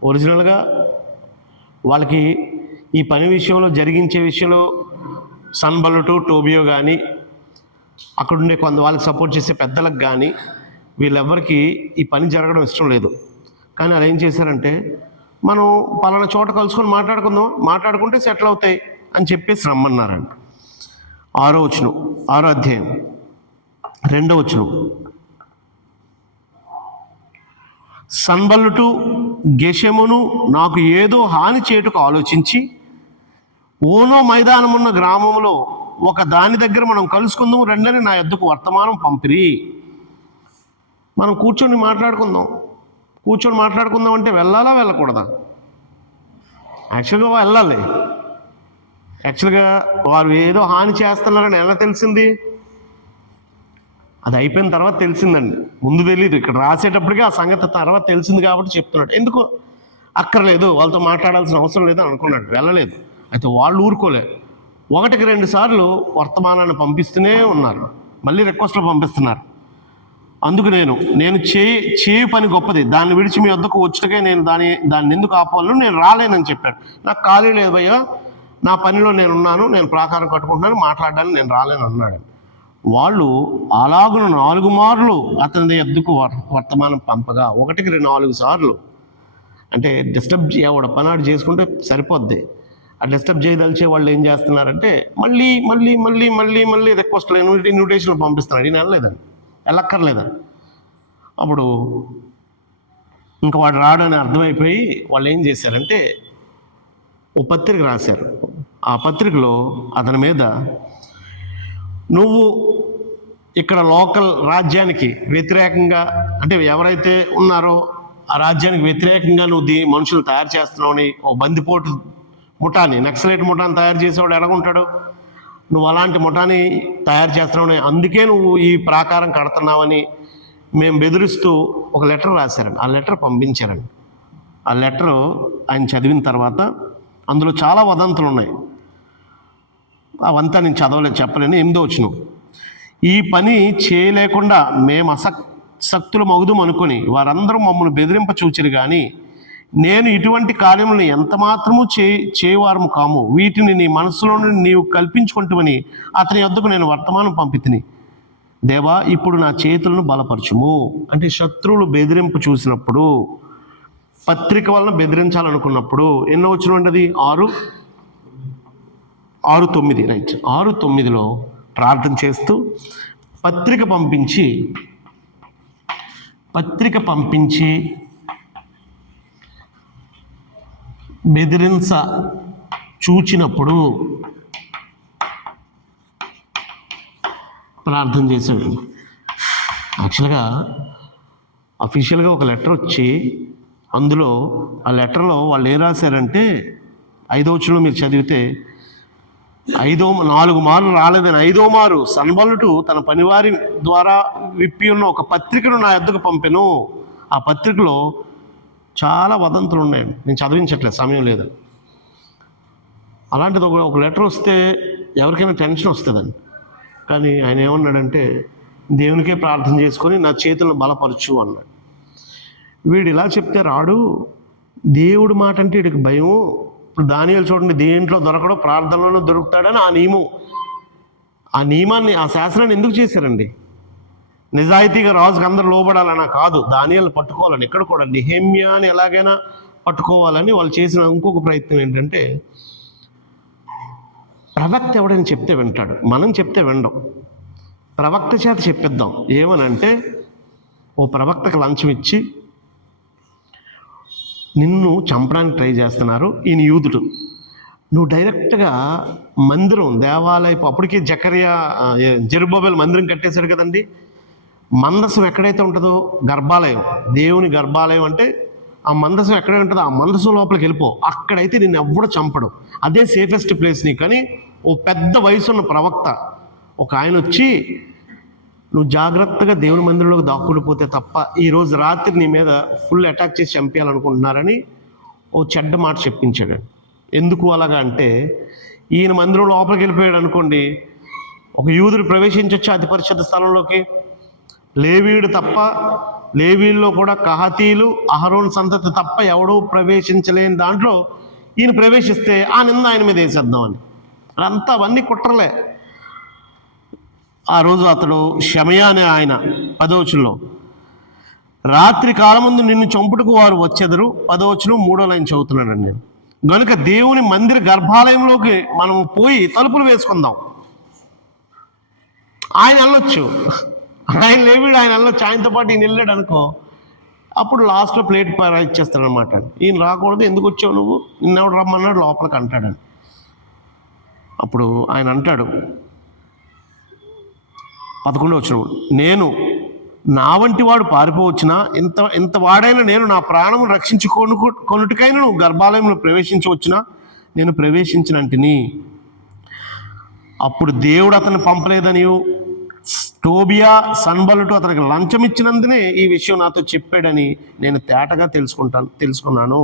ఒరిజినల్గా వాళ్ళకి ఈ పని విషయంలో జరిగించే విషయంలో సన్బల్లుటు టోబియో కానీ అక్కడుండే వాళ్ళకి సపోర్ట్ చేసే పెద్దలకు కానీ వీళ్ళెవ్వరికి ఈ పని జరగడం ఇష్టం లేదు. కానీ వాళ్ళు ఏం చేశారంటే, మనం పలానా చోట కలుసుకొని మాట్లాడుకుందాం, మాట్లాడుకుంటే సెటిల్ అవుతాయి అని చెప్పేసి రమ్మన్నారండి. 6వ వచనం, 6వ అధ్యాయం 2వ వచనం. సన్బల్లుటు గెషెమును నాకు ఏదో హాని చేయుటకు ఆలోచించి ఓనో మైదానమున్న గ్రామంలో ఒక దాని దగ్గర మనం కలుసుకుందాం రండని నా యొద్దకు వర్తమానం పంపిరి. మనం కూర్చొని మాట్లాడుకుందాం అంటే వెళ్ళాలా వెళ్ళకూడదా? యాక్చువల్గా వెళ్ళాలి. యాక్చువల్గా వారు ఏదో హాని చేస్తున్నారని ఎలా తెలిసింది? అది అయిపోయిన తర్వాత తెలిసిందండి, ముందు తెలియదు. ఇక్కడ రాసేటప్పటికీ ఆ సంగతి తర్వాత తెలిసింది కాబట్టి చెప్తున్నాడు. ఎందుకు అక్కర్లేదు, వాళ్ళతో మాట్లాడాల్సిన అవసరం లేదు అనుకున్నాడు, వెళ్ళలేదు. అయితే వాళ్ళు ఊరుకోలేదు. 1కి 2 సార్లు వర్తమానాన్ని పంపిస్తూనే ఉన్నారు, మళ్ళీ రిక్వెస్ట్లు పంపిస్తున్నారు. అందుకు నేను చేయి పని గొప్పది, దాన్ని విడిచి మీ వద్దకు వచ్చటకే నేను దాన్ని ఎందుకు ఆపాలను, నేను రాలేనని చెప్పాడు. నాకు ఖాళీ లేదు భయ్యా, నా పనిలో నేనున్నాను, నేను ప్రాకారం కట్టుకుంటున్నాను, మాట్లాడడానికి నేను రాలేను అన్నాడు. వాళ్ళు అలాగున 4 మార్లు అతని వద్దకు వర్తమానం పంపగా, 1కి 4 సార్లు. అంటే డిస్టర్బ్ ఎవడ పనాడు చేసుకుంటే సరిపోద్ది. ఆ డిస్టర్బ్ చేయదలిచే వాళ్ళు ఏం చేస్తున్నారంటే మళ్ళీ మళ్ళీ మళ్ళీ మళ్ళీ మళ్ళీ రిక్వెస్ట్లు, ఇన్విటేషన్లు పంపిస్తున్నాడు. ఈయన వెళ్ళక్కర్లేదని. అప్పుడు ఇంకా వాడు రాడని అర్థమైపోయి వాళ్ళు ఏం చేశారంటే ఓ పత్రిక రాశారు. ఆ పత్రికలో అతని మీద, నువ్వు ఇక్కడ లోకల్ రాజ్యానికి వ్యతిరేకంగా, అంటే ఎవరైతే ఉన్నారో ఆ రాజ్యానికి వ్యతిరేకంగా నువ్వు మనుషులు తయారు చేస్తున్నావని, ఓ బందిపోటు ముఠాని, నక్సలైట్ ముఠాని తయారు చేసేవాడు ఎలాగుంటాడు, నువ్వు అలాంటి ముఠాని తయారు చేస్తున్నావని, అందుకే నువ్వు ఈ ప్రాకారం కడుతున్నావని మేము బెదిరిస్తూ ఒక లెటర్ రాశారండి. ఆ లెటర్ పంపించారండి. ఆ లెటరు ఆయన చదివిన తర్వాత అందులో చాలా వదంతులు ఉన్నాయి. అవంతా నేను చదవలేదు, చెప్పలేను. 8వ వచనం, ఈ పని చేయలేకుండా మేము అసక్తులు మగుదుం అనుకుని వారందరూ మమ్మల్ని బెదిరింప చూచిరు, కానీ నేను ఇటువంటి కార్యములను ఎంత మాత్రము చేయవారము కాము, వీటిని నీ మనసులో నీవు కల్పించుకుంటామని అతని వద్దకు నేను వర్తమానం పంపితిని. దేవా, ఇప్పుడు నా చేతులను బలపరచుము. అంటే శత్రువులు బెదిరింపు చూసినప్పుడు, పత్రిక వలన బెదిరించాలనుకున్నప్పుడు, ఎన్నో వచనం అండి అది? 6:9 రైట్. 6:9లో ప్రార్థన చేస్తూ పత్రిక పంపించి బెదిరించ చూచినప్పుడు ప్రార్థన చేశాడు. యాక్చువల్గా అఫీషియల్గా ఒక లెటర్ వచ్చి, అందులో ఆ లెటర్లో వాళ్ళు ఏం రాశారంటే 5వ వచనంలో మీరు చదివితే, 4 మార్లు రాలేదని 5వ మారు సన్బల్లుటు తన పనివారి ద్వారా విప్పి ఉన్న ఒక పత్రికను నా యొద్దకు పంపెను. ఆ పత్రికలో చాలా వదంతులు ఉన్నాయండి, నేను చదివించట్లేదు, సమయం లేదు. అలాంటిది ఒక లెటర్ వస్తే ఎవరికైనా టెన్షన్ వస్తుందండి. కానీ ఆయన ఏమన్నాడంటే, దేవునికే ప్రార్థన చేసుకొని నా చేతులను బలపరచు అన్నాడు. వీడు ఇలా చెప్తే రాడు, దేవుడు మాట అంటే వీడికి భయం. ఇప్పుడు దానియేలు చూడండి, దేంట్లో దొరకడో ప్రార్థనలోనూ దొరుకుతాడని ఆ నియమాన్ని, ఆ శాసనాన్ని ఎందుకు చేశారండి? నిజాయితీగా రాజుకి అందరూ లోబడాలన్నా కాదు, దానియేలు పట్టుకోవాలని. ఇక్కడ కూడా నెహెమ్యాని ఎలాగైనా పట్టుకోవాలని వాళ్ళు చేసిన ఇంకొక ప్రయత్నం ఏంటంటే, ప్రవక్త ఎవడని చెప్తే వింటాడు, మనం చెప్తే వినడం. ప్రవక్త చేత చెప్పిద్దాం. ఏమనంటే, ఓ ప్రవక్తకు లంచం ఇచ్చి నిన్ను చంపడానికి ట్రై చేస్తున్నారు ఈయన యూదుడు, నువ్వు డైరెక్ట్గా మందిరం, దేవాలయపు, అప్పటికే జెరుబ్బాబెల్ మందిరం కట్టేశాడు కదండి. మందసం ఎక్కడైతే ఉంటుందో గర్భాలయం, దేవుని గర్భాలయం అంటే ఆ మందసం ఎక్కడే ఉంటుందో ఆ మందసం లోపలికి వెళ్ళిపో, అక్కడైతే నిన్ను ఎవ్వడూ చంపడు, అదే సేఫెస్ట్ ప్లేస్ నీకు. కానీ ఓ పెద్ద వయసున్న ప్రవక్త ఒక ఆయన వచ్చి, నువ్వు జాగ్రత్తగా దేవుని మందిరంలోకి దాక్కుడిపోతే తప్ప ఈరోజు రాత్రి నీ మీద ఫుల్ అటాక్ చేసి చంపేయాలనుకుంటున్నారని ఓ చెడ్డ మాట చెప్పించాడు. ఎందుకు అలాగా అంటే, ఈయన మందిరం లోపలికి వెళ్ళిపోయాడు అనుకోండి, ఒక యూదుడు ప్రవేశించవచ్చు అతి పరిశుద్ధ స్థలంలోకి, లేవీయుడు తప్ప, లేవీల్లో కూడా కహాతీలు, అహరోన్ సంతతి తప్ప ఎవడూ ప్రవేశించలేని దాంట్లో ఈయన ప్రవేశిస్తే ఆ నింద ఆయన మీద వేసేద్దామని. అదంతా అవన్నీ కుట్రలే. ఆ రోజు అతడు షమయా అనే ఆయన 10వ వచనంలో రాత్రి కాలమందు నిన్ను చంపుటకు వారు వచ్చెదరు. 10వ వచనం 3వ లైన్ చదువుతున్నానండి నేను. గనుక దేవుని మందిర గర్భాలయంలోకి మనం పోయి తలుపులు వేసుకుందాం. ఆయన వెళ్ళొచ్చు, ఆయన లేవిడు, ఆయన వెళ్ళొచ్చు, ఆయనతో పాటు ఈయన వెళ్ళాడు అనుకో, అప్పుడు లాస్ట్లో ప్లేట్ ఇచ్చేస్తాడనమాట. ఈయన రాకూడదు, ఎందుకు వచ్చావు నువ్వు, నిన్నెవడు రమ్మన్నాడు లోపలికి అంటాడని. అప్పుడు ఆయన అంటాడు 11వ వచనం, నేను నా వంటి వాడు పారిపోవచ్చునా, ఇంత వాడైనా నేను నా ప్రాణము కొనుటికైనా నువ్వు గర్భాలయంలో ప్రవేశించవచ్చునా, నేను ప్రవేశించినంటిని. అప్పుడు దేవుడు అతన్ని పంపలేదని టోబియా సన్బలుటు అతనికి లంచం ఇచ్చినందునే ఈ విషయం నాతో చెప్పాడని నేను తేటగా తెలుసుకున్నాను.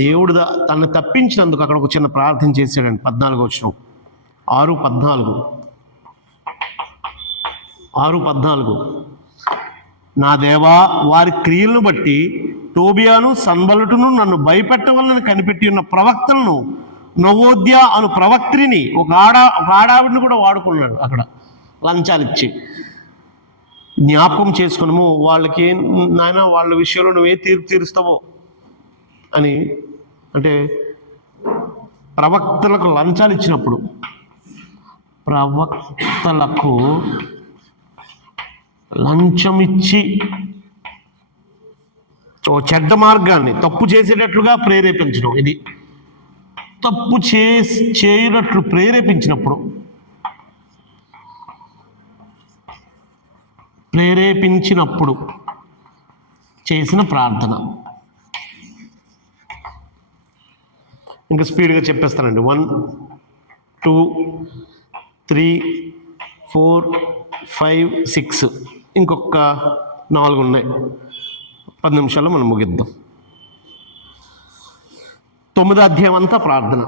దేవుడు తనని తప్పించినందుకు అక్కడ ఒక చిన్న ప్రార్థన చేశాడండి. 14వ వచనం 6:14 నా దేవా, వారి క్రియలను బట్టి టోబియాను సన్బలుటును నన్ను భయపెట్టవాలని కనిపెట్టి ఉన్న ప్రవక్తలను, నవోద్య అను ప్రవక్త్రిని, ఒక ఆడావిడిని కూడా వాడుకున్నాడు అక్కడ లంచాలు ఇచ్చి. జ్ఞాపకం చేసుకున్నాము వాళ్ళకి, నాయన వాళ్ళ విషయంలో నువ్వే తీర్పు తీరుస్తావో అని. అంటే ప్రవక్తలకు లంచాలు ఇచ్చినప్పుడు, ప్రవక్తలకు లంచం ఇచ్చి ఓ చెడ్డ మార్గాన్ని తప్పు చేసేటట్లుగా ప్రేరేపించడం, ఇది తప్పు చేయనట్లు ప్రేరేపించినప్పుడు చేసిన ప్రార్థన. ఇంకా స్పీడ్గా చెప్పేస్తానండి. 1, 2, 3, 4, 5, 6 ఇంకొక 4 ఉన్నాయి. 10 నిమిషాల్లో మనం ముగిద్దాం. 9వ అధ్యాయం అంతా ప్రార్థన.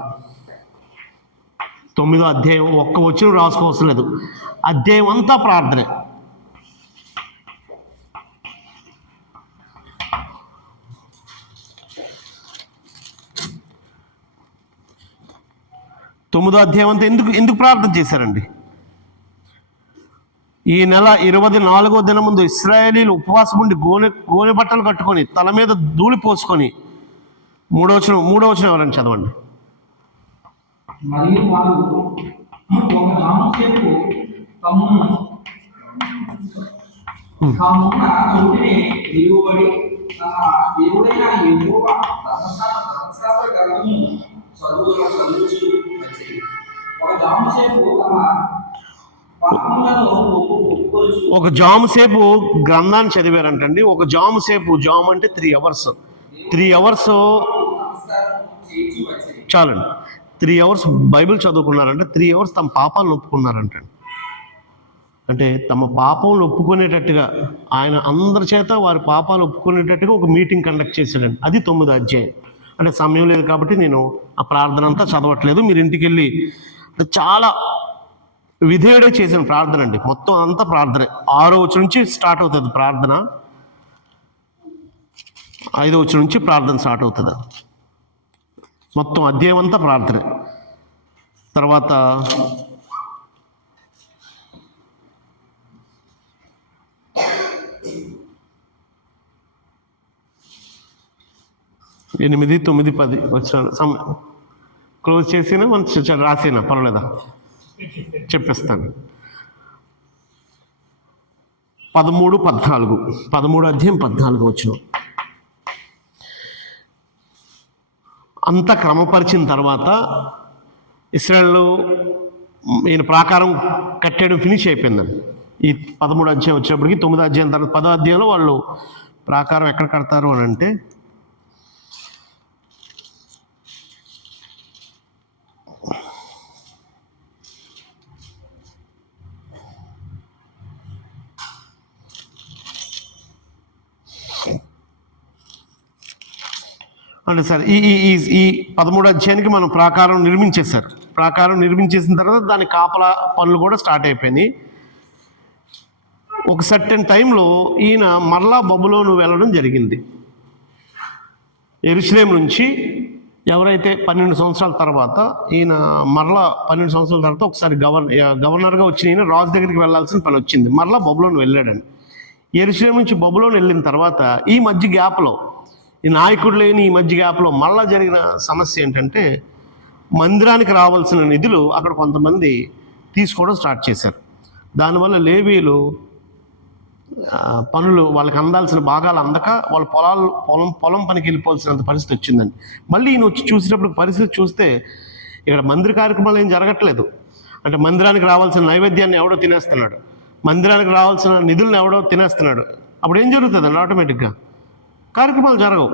9వ అధ్యాయం ఒక్క వచనం రాసుకోవసం లేదు, అధ్యాయం అంతా ప్రార్థనే. తొమ్మిదో అధ్యాయం అంతా ఎందుకు ప్రార్థన చేశారండి? ఈ నెల 24వ దినం ముందు ఇశ్రాయేలీలు ఉపవాసం ఉండి గోనె బట్టలు కట్టుకొని తల మీద ధూళి పోసుకొని, 3వ వచనం ఎవరైనా చదవండి. మరియు వారు ఒక జాముసేపు తామున్న చోటిని నిలువబడి తన దేవుడైన యెహోవా ధర్మశాస్త్ర గ్రంథము చదువుచు వచ్చి ఒక జాముసేపు తమ పాపములను ఒప్పుకొనుచు. ఒక జాముసేపు గ్రంథాన్ని చదివారంటండి. ఒక జాము అంటే 3 అవర్స్. 3 అవర్స్ చాలండి. 3 అవర్స్ బైబిల్ చదువుకున్నారంటే 3 అవర్స్ తమ పాపాలను ఒప్పుకున్నారంటండి. అంటే తమ పాపాలను ఒప్పుకునేటట్టుగా ఆయన అందరి చేత వారి పాపాలు ఒప్పుకునేటట్టుగా ఒక మీటింగ్ కండక్ట్ చేశాడండి. అది 9వ అధ్యాయం. అంటే సమయం లేదు కాబట్టి నేను ఆ ప్రార్థన అంతా చదవట్లేదు. మీరు ఇంటికి వెళ్ళి, చాలా విధేయుడే చేసిన ప్రార్థన అండి. మొత్తం అంతా ప్రార్థనే. 6వ వచనం నుంచి స్టార్ట్ అవుతుంది ప్రార్థన, 5వ వచనం నుంచి ప్రార్థన స్టార్ట్ అవుతుంది. మొత్తం అధ్యాయం అంతా ప్రార్థనే. తర్వాత 8, 9, 10 వచ్చిన క్లోజ్ చేసినా మనం రాసినా పర్వాలేదా, చెప్పేస్తాను. 13, 14 13వ అధ్యాయం 14వ వచనం. అంతా క్రమపరిచిన తర్వాత ఇశ్రాయేలు ఈయన ప్రాకారం కట్టేయడం ఫినిష్ అయిపోయిందండి. ఈ 13వ అధ్యాయం వచ్చేప్పటికి 9వ అధ్యాయం తర్వాత 10వ అధ్యాయంలో వాళ్ళు ప్రాకారం ఎక్కడ కడతారు అని అంటే, అంటే సార్ ఈ 13వ అధ్యాయానికి మనం ప్రాకారం నిర్మించేశారు. ప్రాకారం నిర్మించేసిన తర్వాత దాని కాపలా పనులు కూడా స్టార్ట్ అయిపోయినాయి. ఒక సర్టెన్ టైంలో ఈయన మరలా బబులోను వెళ్ళడం జరిగింది. యెరూషలేము నుంచి ఎవరైతే 12 సంవత్సరాల తర్వాత ఈయన మరలా 12 సంవత్సరాల తర్వాత ఒకసారి గవర్నర్గా వచ్చిన ఈయన రాజు దగ్గరికి వెళ్ళాల్సిన పని వచ్చింది. మరలా బబులోను వెళ్ళాడండి. యెరూషలేము నుంచి బబులోను వెళ్ళిన తర్వాత ఈ మధ్య గ్యాప్లో, ఈ నాయకుడు లేని ఈ మధ్య గ్యాప్లో మళ్ళా జరిగిన సమస్య ఏంటంటే మందిరానికి రావాల్సిన నిధులు అక్కడ కొంతమంది తీసుకోవడం స్టార్ట్ చేశారు. దానివల్ల లేవీలు పనులు వాళ్ళకి అందాల్సిన భాగాలు అందక వాళ్ళ పొలం పనికి వెళ్ళిపోవాల్సినంత పరిస్థితి వచ్చిందండి. మళ్ళీ ఈయన వచ్చి చూసేటప్పుడు పరిస్థితి చూస్తే ఇక్కడ మందిర కార్యక్రమాలు ఏం జరగట్లేదు. అంటే మందిరానికి రావాల్సిన నైవేద్యాన్ని ఎవడో తినేస్తున్నాడు, మందిరానికి రావాల్సిన నిధులను ఎవడో తినేస్తున్నాడు. అప్పుడు ఏం జరుగుతుందండి? ఆటోమేటిక్గా కార్యక్రమాలు జరగవు.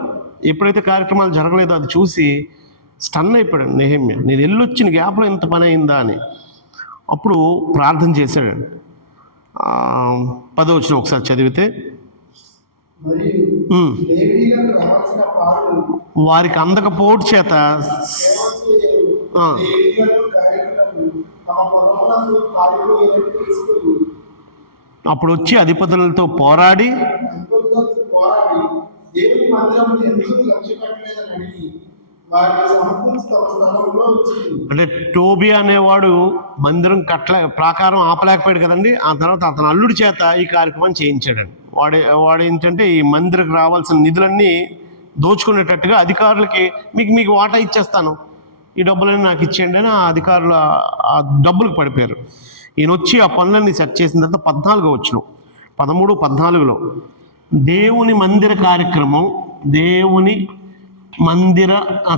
ఎప్పుడైతే కార్యక్రమాలు జరగలేదో అది చూసి స్టన్ అయిపోయాడు నెహెమ్యా. నేను వెళ్ళొచ్చిన గ్యాప్లో ఎంత పని అయిందా అని. అప్పుడు ప్రార్థన చేశాడు. 10వ వచనం ఒకసారి చదివితే, వారికి అందకపోటు చేత అప్పుడు వచ్చి అధిపతులతో పోరాడి అంటే టోబియా అనేవాడు మందిరం ప్రాకారం ఆపలేకపోయాడు కదండి. ఆ తర్వాత అతని అల్లుడి చేత ఈ కార్యక్రమం చేయించాడండి. వాడు ఏంటంటే ఈ మందిరకు రావాల్సిన నిధులన్నీ దోచుకునేటట్టుగా అధికారులకి మీకు వాటా ఇచ్చేస్తాను, ఈ డబ్బులన్నీ నాకు ఇచ్చేయండి అని ఆ అధికారులు ఆ డబ్బులకు పడిపోయారు. ఈయన వచ్చి ఆ పనులన్నీ సెట్ చేసిన తర్వాత 14వ వచనం 13, 14లో దేవుని మందిర కార్యక్రమం, దేవుని మందిర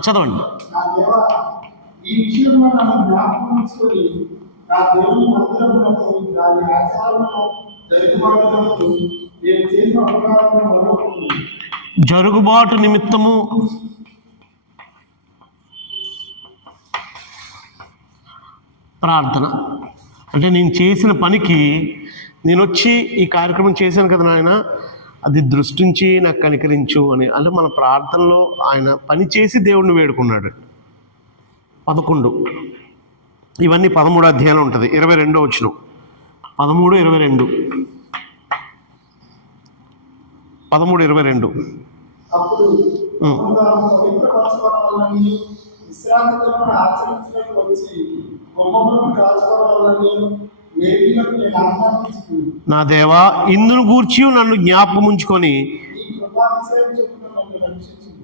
చదవండి. జరుగుబాటు నిమిత్తము ప్రార్థన. అంటే నేను చేసిన పనికి నేను వచ్చి ఈ కార్యక్రమం చేశాను కదా నాయన, అది దృష్టించి నాకు కనికరించు అని. అంటే మన ప్రార్థనలో ఆయన పని చేసి దేవుడిని వేడుకున్నాడు. 11 ఇవన్నీ 13వ అధ్యాయంలో ఉంటుంది. 22వ వచనం 13, 22 13, 22 నా దేవా, ఇందును గూర్చి నన్ను జ్ఞాపకం ఉంచుకొని.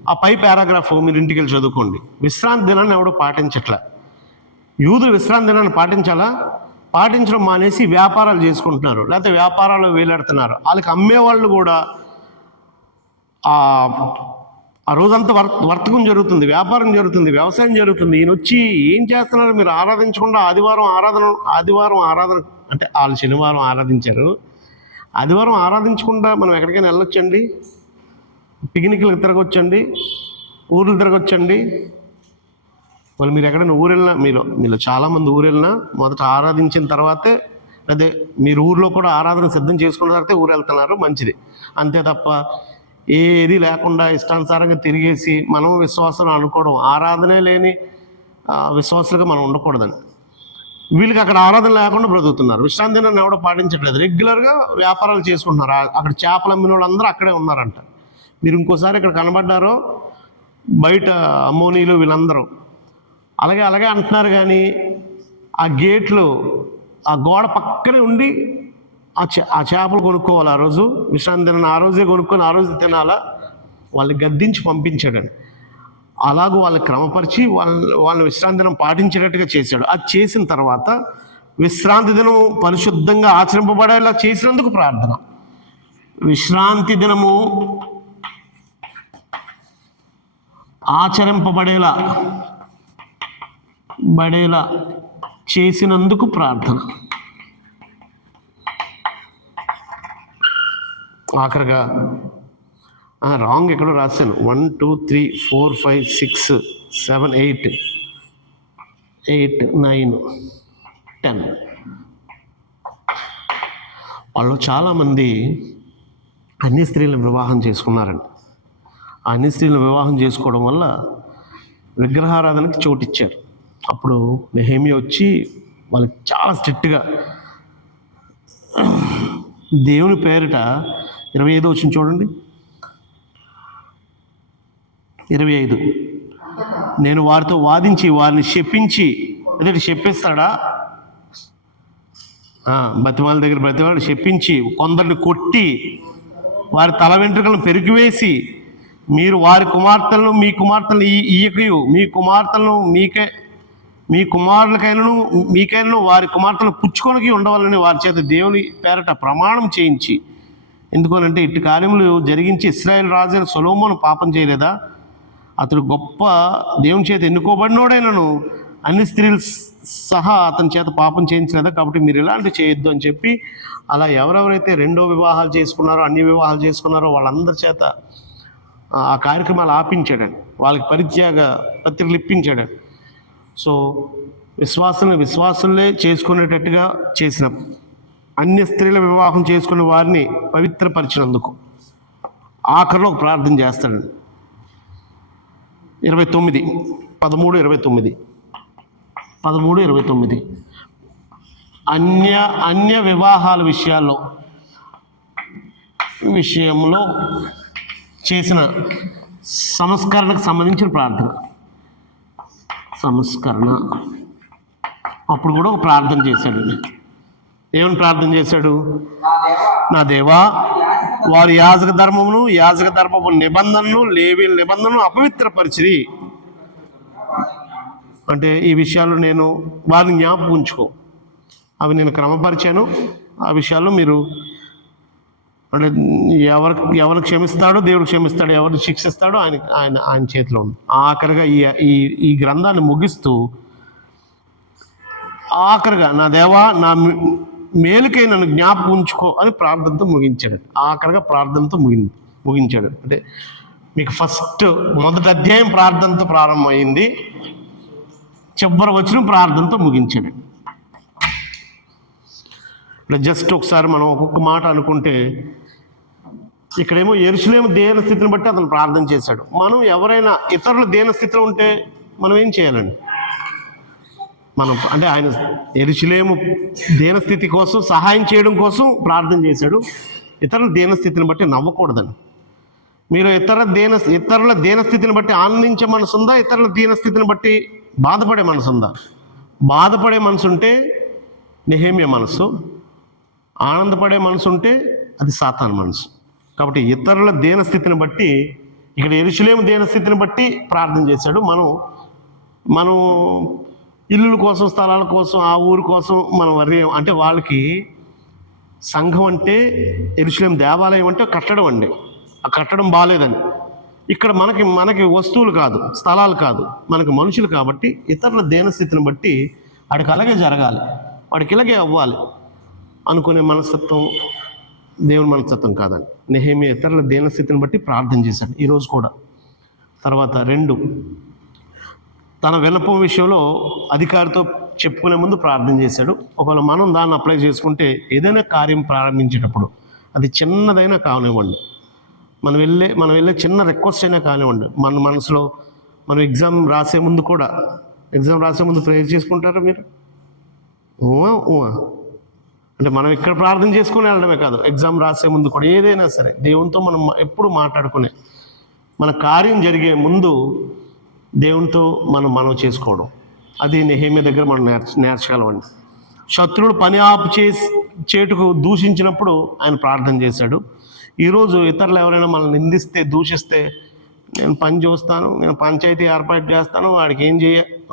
ఆ పై పారాగ్రాఫ్ మీరు ఇంటికి వెళ్ళి చదువుకోండి. విశ్రాంతి దినాన్ని ఎవడు పాటించట్లా. యూదులు విశ్రాంతి దినాన్ని పాటించాలా? పాటించడం మానేసి వ్యాపారాలు చేసుకుంటున్నారు, లేకపోతే వ్యాపారాలు వేలాడుతున్నారు. వాళ్ళకి అమ్మేవాళ్ళు కూడా ఆ రోజంతా వర్తకం జరుగుతుంది, వ్యాపారం జరుగుతుంది, వ్యవసాయం జరుగుతుంది. ఈయన వచ్చి ఏం చేస్తున్నారు? మీరు ఆరాధించకుండా ఆదివారం ఆరాధన అంటే వాళ్ళు శనివారం ఆరాధించారు, ఆదివారం ఆరాధించకుండా మనం ఎక్కడికైనా వెళ్ళొచ్చండి, పిక్నిక్లకు తిరగొచ్చండి, ఊర్లు తిరగొచ్చండి. వాళ్ళు మీరు ఎక్కడైనా ఊరు వెళ్ళినా, మీలో చాలామంది ఊరు వెళ్ళినా మొదట ఆరాధించిన తర్వాతే, అదే మీరు ఊర్లో కూడా ఆరాధన సిద్ధం చేసుకున్న తర్వాతే ఊరు వెళ్తున్నారు, మంచిది. అంతే తప్ప ఏది లేకుండా ఇష్టానుసారంగా తిరిగేసి మనం విశ్వాసం అనుకోవడం, ఆరాధనే లేని విశ్వాసులుగా మనం ఉండకూడదండి. వీళ్ళకి అక్కడ ఆరాధన లేకుండా బ్రతుకుతున్నారు. విశ్రాంతి దినాన్ని ఎవడో పాటించట్లేదు, రెగ్యులర్గా వ్యాపారాలు చేసుకుంటున్నారు. అక్కడ చేపలు అమ్మిన వాళ్ళందరూ అక్కడే ఉన్నారంట. మీరు ఇంకోసారి ఇక్కడ కనబడ్డారో బయట అమ్మోనీలు వీళ్ళందరూ అలాగే అంటున్నారు. కానీ ఆ గేట్లు ఆ గోడ పక్కనే ఉండి ఆ చేపలు కొనుక్కోవాలి. ఆ రోజు విశ్రాంతి దినాన్ని ఆ రోజే కొనుక్కొని ఆ రోజు తినాలా. వాళ్ళని గద్దించి పంపించాడండి. అలాగూ వాళ్ళని క్రమపరిచి వాళ్ళని విశ్రాంతి దినం పాటించేటట్టుగా చేశాడు. అది చేసిన తర్వాత విశ్రాంతి దినం పరిశుద్ధంగా ఆచరింపబడేలా చేసినందుకు ప్రార్థన. విశ్రాంతి దినము ఆచరింపబడేలా చేసినందుకు ప్రార్థన. ఆఖరిగా రాంగ్ ఎక్కడో రాశాను. 1 2 3 4 5 6 7 8 9 10 వాళ్ళు చాలామంది అన్ని స్త్రీలను వివాహం చేసుకున్నారండి. అన్ని స్త్రీలను వివాహం చేసుకోవడం వల్ల విగ్రహారాధనకి చోటిచ్చారు. అప్పుడు నెహెమ్యా వచ్చి వాళ్ళకి చాలా స్ట్రిక్ట్గా దేవుని పేరిట 25 వచ్చింది చూడండి. 25 నేను వారితో వాదించి వారిని శపించి, అదే చెప్పేస్తాడా, బతిమాల దగ్గర బ్రతిమాలి శపించి కొందరిని కొట్టి వారి తల వెంట్రుకలను పెరిగివేసి మీరు వారి కుమార్తెలను మీ కుమార్తెలను ఈయకయు మీ కుమార్తెలను మీ కుమారులకైనను మీకైనను వారి కుమార్తెలను పుచ్చుకొనికి ఉండవాలని వారి చేత దేవుని పేరట ప్రమాణం చేయించి, ఎందుకనంటే ఇట్టి కార్యములు జరిగించి ఇశ్రాయేలు రాజైన సొలొమోను పాపం చేయలేదా? అతడు గొప్ప దేవుని చేత ఎన్నుకోబడినోడైనను అన్ని స్త్రీలు సహా అతని చేత పాపం చేయించలేదా? కాబట్టి మీరు ఇలాంటివి చేయొద్దు అని చెప్పి అలా ఎవరెవరైతే రెండో వివాహాలు చేసుకున్నారో, అన్ని వివాహాలు చేసుకున్నారో వాళ్ళందరి చేత ఆ కార్యక్రమాలు ఆపించాడండి. వాళ్ళకి పరిత్యాగ పత్రికలు ఇప్పించాడండి. సో విశ్వాసులే చేసుకునేటట్టుగా చేసిన అన్య స్త్రీల వివాహం చేసుకునే వారిని పవిత్రపరిచినందుకు ఆఖరిలో ఒక ప్రార్థన చేస్తాడండి. 13:29 అన్య వివాహాల విషయంలో చేసిన సంస్కరణకు సంబంధించిన ప్రార్థన. అప్పుడు కూడా ఒక ప్రార్థన చేశాడండి. ఏమని ప్రార్థన చేశాడు? నా దేవా, వారి యాజక ధర్మపు నిబంధనను లేవీయుల నిబంధనను అపవిత్రపరిచిరి. అంటే ఈ విషయాలు నేను వారిని జ్ఞాపకం ఉంచుకో, అవి నేను క్రమపరిచాను. ఆ విషయాల్లో మీరు అంటే ఎవరు క్షమిస్తాడో దేవుడు క్షమిస్తాడు, ఎవరు శిక్షిస్తాడో ఆయన చేతిలో ఉంది. ఆఖరిగా ఈ గ్రంథాన్ని ముగిస్తూ ఆఖరిగా నా దేవా నా మేలుకై నన్ను జ్ఞాపకం ఉంచుకో అని ప్రార్థనతో ముగించాడు. ఆఖరిగా ప్రార్థనతో ముగించాడు. అంటే మీకు మొదటి అధ్యాయం ప్రార్థనతో ప్రారంభమైంది, చివరి వచనం ప్రార్థనతో ముగించాడు. జస్ట్ ఒకసారి మనం ఒక్కొక్క మాట అనుకుంటే, ఇక్కడేమో యెరూషలేము దేన స్థితిని బట్టి అతను ప్రార్థన చేశాడు. మనం ఎవరైనా ఇతరుల దేన స్థితిలో ఉంటే మనం ఏం చేయాలండి? అంటే ఆయన యెరూషలేము దేనస్థితి కోసం సహాయం చేయడం కోసం ప్రార్థన చేశాడు. ఇతరుల దేనస్థితిని బట్టి నవ్వకూడదని. మీరు ఇతరుల దేనస్థితిని బట్టి ఆనందించే మనసు ఉందా? ఇతరుల దీనస్థితిని బట్టి బాధపడే మనసు ఉందా? బాధపడే మనసు ఉంటే నెహెమ్యా మనసు, ఆనందపడే మనసు ఉంటే అది సాతాను మనసు. కాబట్టి ఇతరుల దేనస్థితిని బట్టి, ఇక్కడ యెరూషలేము దేనస్థితిని బట్టి ప్రార్థన చేశాడు. మనం ఇల్లుల కోసం, స్థలాల కోసం, ఆ ఊరి కోసం మనం అంటే వాళ్ళకి సంఘం అంటే యెరూషలేము దేవాలయం అంటే కట్టడం అండి. ఆ కట్టడం బాగాలేదని. ఇక్కడ మనకి వస్తువులు కాదు, స్థలాలు కాదు, మనకి మనుషులు. కాబట్టి ఇతరుల దేనస్థితిని బట్టి వాడికి అలాగే జరగాలి, వాడికి ఇలాగే అవ్వాలి అనుకునే మనస్తత్వం దేవుని మనస్తత్వం కాదండి. నెహెమ్యా ఇతరుల దేనస్థితిని బట్టి ప్రార్థన చేశాడు ఈరోజు కూడా. తర్వాత 2, తన విన్నపం విషయంలో అధికారితో చెప్పుకునే ముందు ప్రార్థన చేశాడు. ఒకవేళ మనం దాన్ని అప్లై చేసుకుంటే ఏదైనా కార్యం ప్రారంభించేటప్పుడు అది చిన్నదైనా కానివ్వండి, మనం వెళ్ళే చిన్న రిక్వెస్ట్ అయినా కానివ్వండి, మన మనసులో మనం ఎగ్జామ్ రాసే ముందు ప్రేయర్ చేసుకుంటారా మీరు? అంటే మనం ఇక్కడ ప్రార్థన చేసుకుని వెళ్ళడమే కాదు, ఎగ్జామ్ రాసే ముందు కూడా ఏదైనా సరే దేవునితో మనం ఎప్పుడు మాట్లాడుకునే, మన కార్యం జరిగే ముందు దేవునితో మనం చేసుకోవడం, అది నెహెమ్యా దగ్గర మనం నేర్చగలమండి. శత్రువులు పని ఆపు చేటుకు దూషించినప్పుడు ఆయన ప్రార్థన చేశాడు. ఈరోజు ఇతరులు ఎవరైనా మనల్ని నిందిస్తే, దూషిస్తే, నేను పని చూస్తాను, నేను పంచాయతీ ఏర్పాటు చేస్తాను, వాడికి ఏం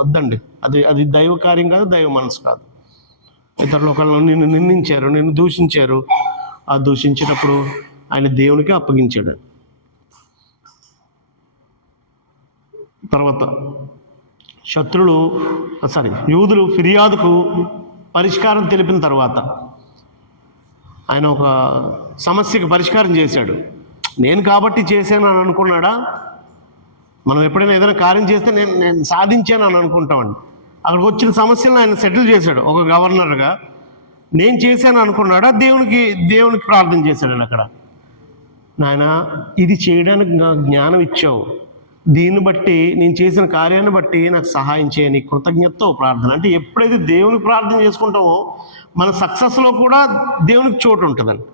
వద్దండి. అది దైవ కార్యం కాదు, దైవ మనసు కాదు. ఇతరులు ఒకళ్ళు నిన్ను నిందించారు, నిన్ను దూషించారు, ఆ దూషించేటప్పుడు ఆయన దేవునికి అప్పగించాడు. తర్వాత యూదులు ఫిర్యాదుకు పరిష్కారం తెలిపిన తర్వాత ఆయన ఒక సమస్యకు పరిష్కారం చేశాడు. నేను కాబట్టి చేశాను అని అనుకున్నాడా? మనం ఎప్పుడైనా ఏదైనా కార్యం చేస్తే నేను సాధించాను అని అనుకుంటామండి. అక్కడికి వచ్చిన సమస్యలను ఆయన సెటిల్ చేశాడు. ఒక గవర్నర్గా నేను చేశాను అనుకున్నాడా? దేవునికి ప్రార్థన చేశాడు. అక్కడ నాయన ఇది చేయడానికి నాకు జ్ఞానం ఇచ్చావు, దీన్ని బట్టి నేను చేసిన కార్యాన్ని బట్టి నాకు సహాయం చేయని కృతజ్ఞతతో ప్రార్థన. అంటే ఎప్పుడైతే దేవునికి ప్రార్థన చేసుకుంటామో మన సక్సెస్లో కూడా దేవునికి చోటు ఉంటుందండి.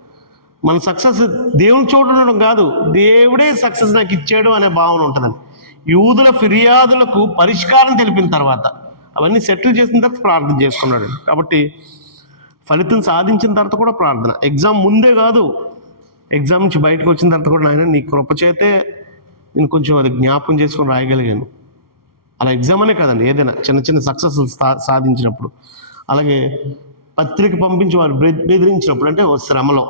మన సక్సెస్ దేవునికి చోటు ఉండడం కాదు, దేవుడే సక్సెస్ నాకు ఇచ్చాడు అనే భావన ఉంటుందండి. యూదుల ఫిర్యాదులకు పరిష్కారం తెలిపిన తర్వాత, అవన్నీ సెటిల్ చేసిన తర్వాత ప్రార్థన చేసుకున్నాడు. కాబట్టి ఫలితం సాధించిన తర్వాత కూడా ప్రార్థన. ఎగ్జామ్ ముందే కాదు, ఎగ్జామ్ నుంచి బయటకు వచ్చిన తర్వాత కూడా నాయన నీ కృప చేతే నేను కొంచెం అది జ్ఞాపకం చేసుకొని రాయగలిగాను. అలా ఎగ్జామ్ అనే కదండి, ఏదైనా చిన్న చిన్న సక్సెస్ సాధించినప్పుడు, అలాగే పత్రిక పంపించి వారు బెదిరించినప్పుడు, అంటే ఓ శ్రమలో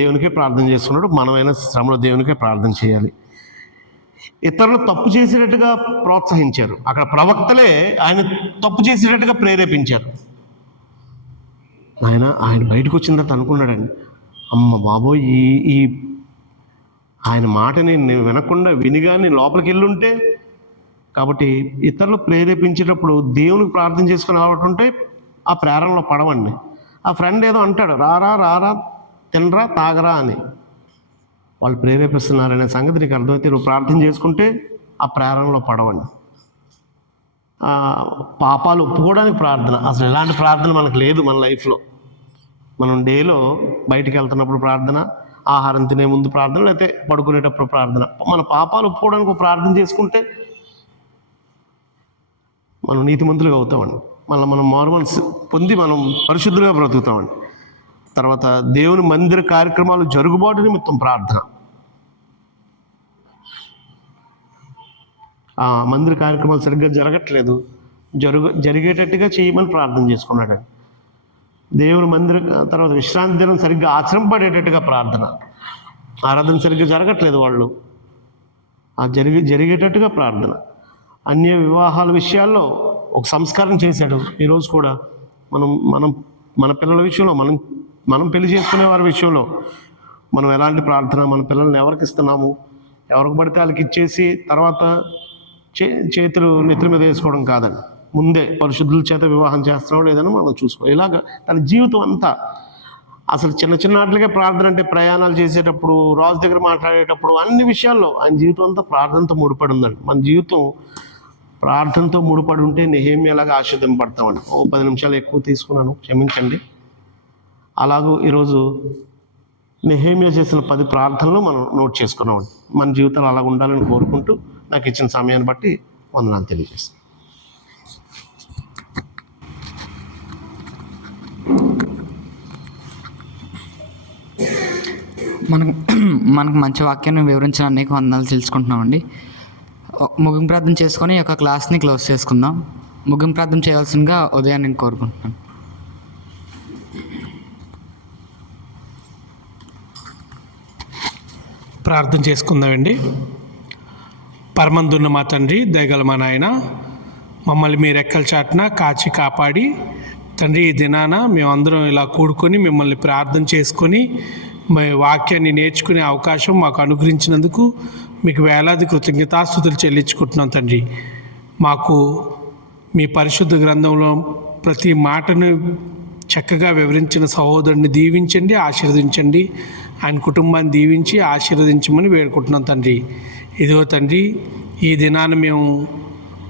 దేవునికే ప్రార్థన చేసుకున్నాడు. మనమైనా శ్రమలో దేవునికే ప్రార్థన చేయాలి. ఇతరులు తప్పు చేసేటట్టుగా ప్రోత్సహించారు. అక్కడ ప్రవక్తలే ఆయన తప్పు చేసేటట్టుగా ప్రేరేపించారు. ఆయన బయటకు వచ్చిన తర్వాత అనుకున్నాడండి, అమ్మ బాబోయ్, ఈ ఆయన మాటని నేను వినకుండా వినిగా నేను లోపలికి వెళ్ళుంటే. కాబట్టి ఇతరులు ప్రేరేపించేటప్పుడు దేవునికి ప్రార్థన చేసుకుని రావటుంటే ఆ ప్రేరణలో పడవండి. ఆ ఫ్రెండ్ ఏదో అంటాడు, రారా తినరా తాగరా అని, వాళ్ళు ప్రేరేపిస్తున్నారనే సంగతి నీకు అర్థమైతే నువ్వు ప్రార్థన చేసుకుంటే ఆ ప్రేరణలో పడవండి. పాపాలు ఒప్పుకోవడానికి ప్రార్థన, అసలు ఎలాంటి ప్రార్థన మనకు లేదు మన లైఫ్లో. మనం డేలో బయటికి వెళ్తున్నప్పుడు ప్రార్థన, ఆహారం తినే ముందు ప్రార్థన, లేకపోతే పడుకునేటప్పుడు ప్రార్థన. మన పాపాలు ఒప్పుకోవడానికి ఒక ప్రార్థన చేసుకుంటే మనం నీతిమంతులుగా అవుతామండి. మళ్ళీ మనం మారుమనసు పొంది మనం పరిశుద్ధులుగా బ్రతుకుతామండి. తర్వాత దేవుని మందిర కార్యక్రమాలు జరుగుబాటు నిమిత్తం ప్రార్థన. ఆ మందిర కార్యక్రమాలు సరిగ్గా జరగట్లేదు, జరిగేటట్టుగా చేయమని ప్రార్థన చేసుకున్నాడు. దేవుని మందిర తర్వాత విశ్రాంతి దినం సరిగ్గా ఆచరింపబడేటట్టుగా ప్రార్థన. ఆరాధన సరిగ్గా జరగట్లేదు, వాళ్ళు జరిగేటట్టుగా ప్రార్థన. అన్య వివాహాల విషయాల్లో ఒక సంస్కారం చేశాడు. ఈరోజు కూడా మన పిల్లల విషయంలో, మనం పెళ్లి చేసుకునే వారి విషయంలో మనం ఎలాంటి ప్రార్థన, మన పిల్లల్ని ఎవరికి ఇస్తున్నాము, ఎవరికి పడితే వాళ్ళకి ఇచ్చేసి తర్వాత చేతులు నెత్తి మీద వేసుకోవడం కాదండి. ముందే పరిశుద్ధుల చేత వివాహం చేస్తున్నావు లేదని మనం చూసుకో. ఇలాగ తన జీవితం అంతా అసలు చిన్న వాటికే ప్రార్థన. అంటే ప్రయాణాలు చేసేటప్పుడు, రాజు దగ్గర మాట్లాడేటప్పుడు, అన్ని విషయాల్లో ఆయన జీవితం అంతా ప్రార్థనతో ముడిపడి ఉందండి. మన జీవితం ప్రార్థనతో ముడిపడి ఉంటే నెహెమ్యాలాగా ఆశీర్వదింపబడతామండి. 10 నిమిషాలు ఎక్కువ తీసుకున్నాను, క్షమించండి. అలాగూ ఈరోజు నెహెమ్యా చేసిన 10 ప్రార్థనలు మనం నోట్ చేసుకున్నామండి. మన జీవితాలు అలాగ ఉండాలని కోరుకుంటూ నాకు ఇచ్చిన సమయాన్ని బట్టి వందనాలు తెలియజేస్తాను. మనకు మంచి వాక్యాన్ని వివరించిన అనేక వందనాలు తెలుసుకుంటున్నామండి. ముగింపు ప్రార్థన చేసుకొని ఈ యొక్క క్లాస్ని క్లోజ్ చేసుకుందాం. ముగింపు ప్రార్థన చేయాల్సిందిగా ఉదయాన్ని నేను కోరుకుంటున్నాను. ప్రార్థన చేసుకుందామండి. పరమందున్న మా తండ్రి, దయగల మా నాయన, మమ్మల్ని మీ రెక్కల చాటున కాచి కాపాడి తండ్రి, ఈ దినాన మేమందరం ఇలా కూడుకొని మిమ్మల్ని ప్రార్థన చేసుకొని వాక్యాన్ని నేర్చుకునే అవకాశం మాకు అనుగ్రహించినందుకు మీకు వేలాది కృతజ్ఞతాస్తుతులు చెల్లించుకుంటున్నాం తండ్రి. మాకు మీ పరిశుద్ధ గ్రంథంలో ప్రతి మాటను చక్కగా వివరించిన సహోదరుని దీవించండి, ఆశీర్వదించండి. ఆయన కుటుంబాన్ని దీవించి ఆశీర్వదించమని వేడుకుంటున్నాం తండ్రి. ఇదిగో తండ్రి, ఈ దినాన మేము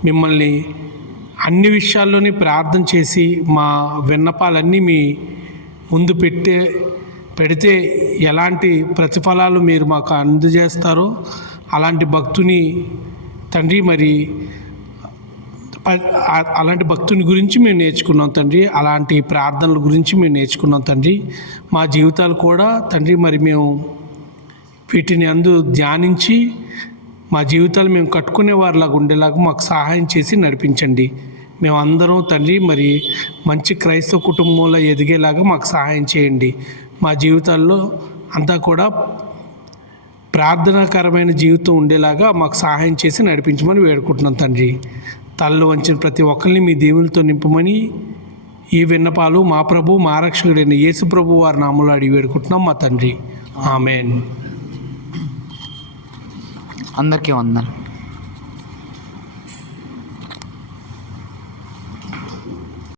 మిమ్మల్ని అన్ని విషయాల్లోనే ప్రార్థన చేసి మా విన్నపాలన్నీ మీ ముందు పెడితే ఎలాంటి ప్రతిఫలాలు మీరు మాకు అందజేస్తారో అలాంటి భక్తుని తండ్రి, మరి అలాంటి భక్తుని గురించి మేము నేర్చుకున్నాం తండ్రి. అలాంటి ప్రార్థనల గురించి మేము నేర్చుకున్నాం తండ్రి. మా జీవితాలు కూడా తండ్రి, మరి మేము వీటిని ధ్యానించి మా జీవితాలు మేము కట్టుకునే వారిలాగా ఉండేలాగా మాకు సహాయం చేసి నడిపించండి. మేమందరం తండ్రి, మరి మంచి క్రైస్తవ కుటుంబంలో ఎదిగేలాగా మాకు సహాయం చేయండి. మా జీవితాల్లో అంతా కూడా ప్రార్థనాకరమైన జీవితం ఉండేలాగా మాకు సహాయం చేసి నడిపించమని వేడుకుంటున్నాం తండ్రి. తలలు వంచిన ప్రతి ఒక్కరిని మీ దేవునితో నింపమని ఈ విన్నపాలు మా ప్రభు, మా రక్షకుడైన యేసు ప్రభు వారి నామములో అడిగి వేడుకుంటున్నాం మా తండ్రి. ఆమెన్. అందరికీ వందనాలు.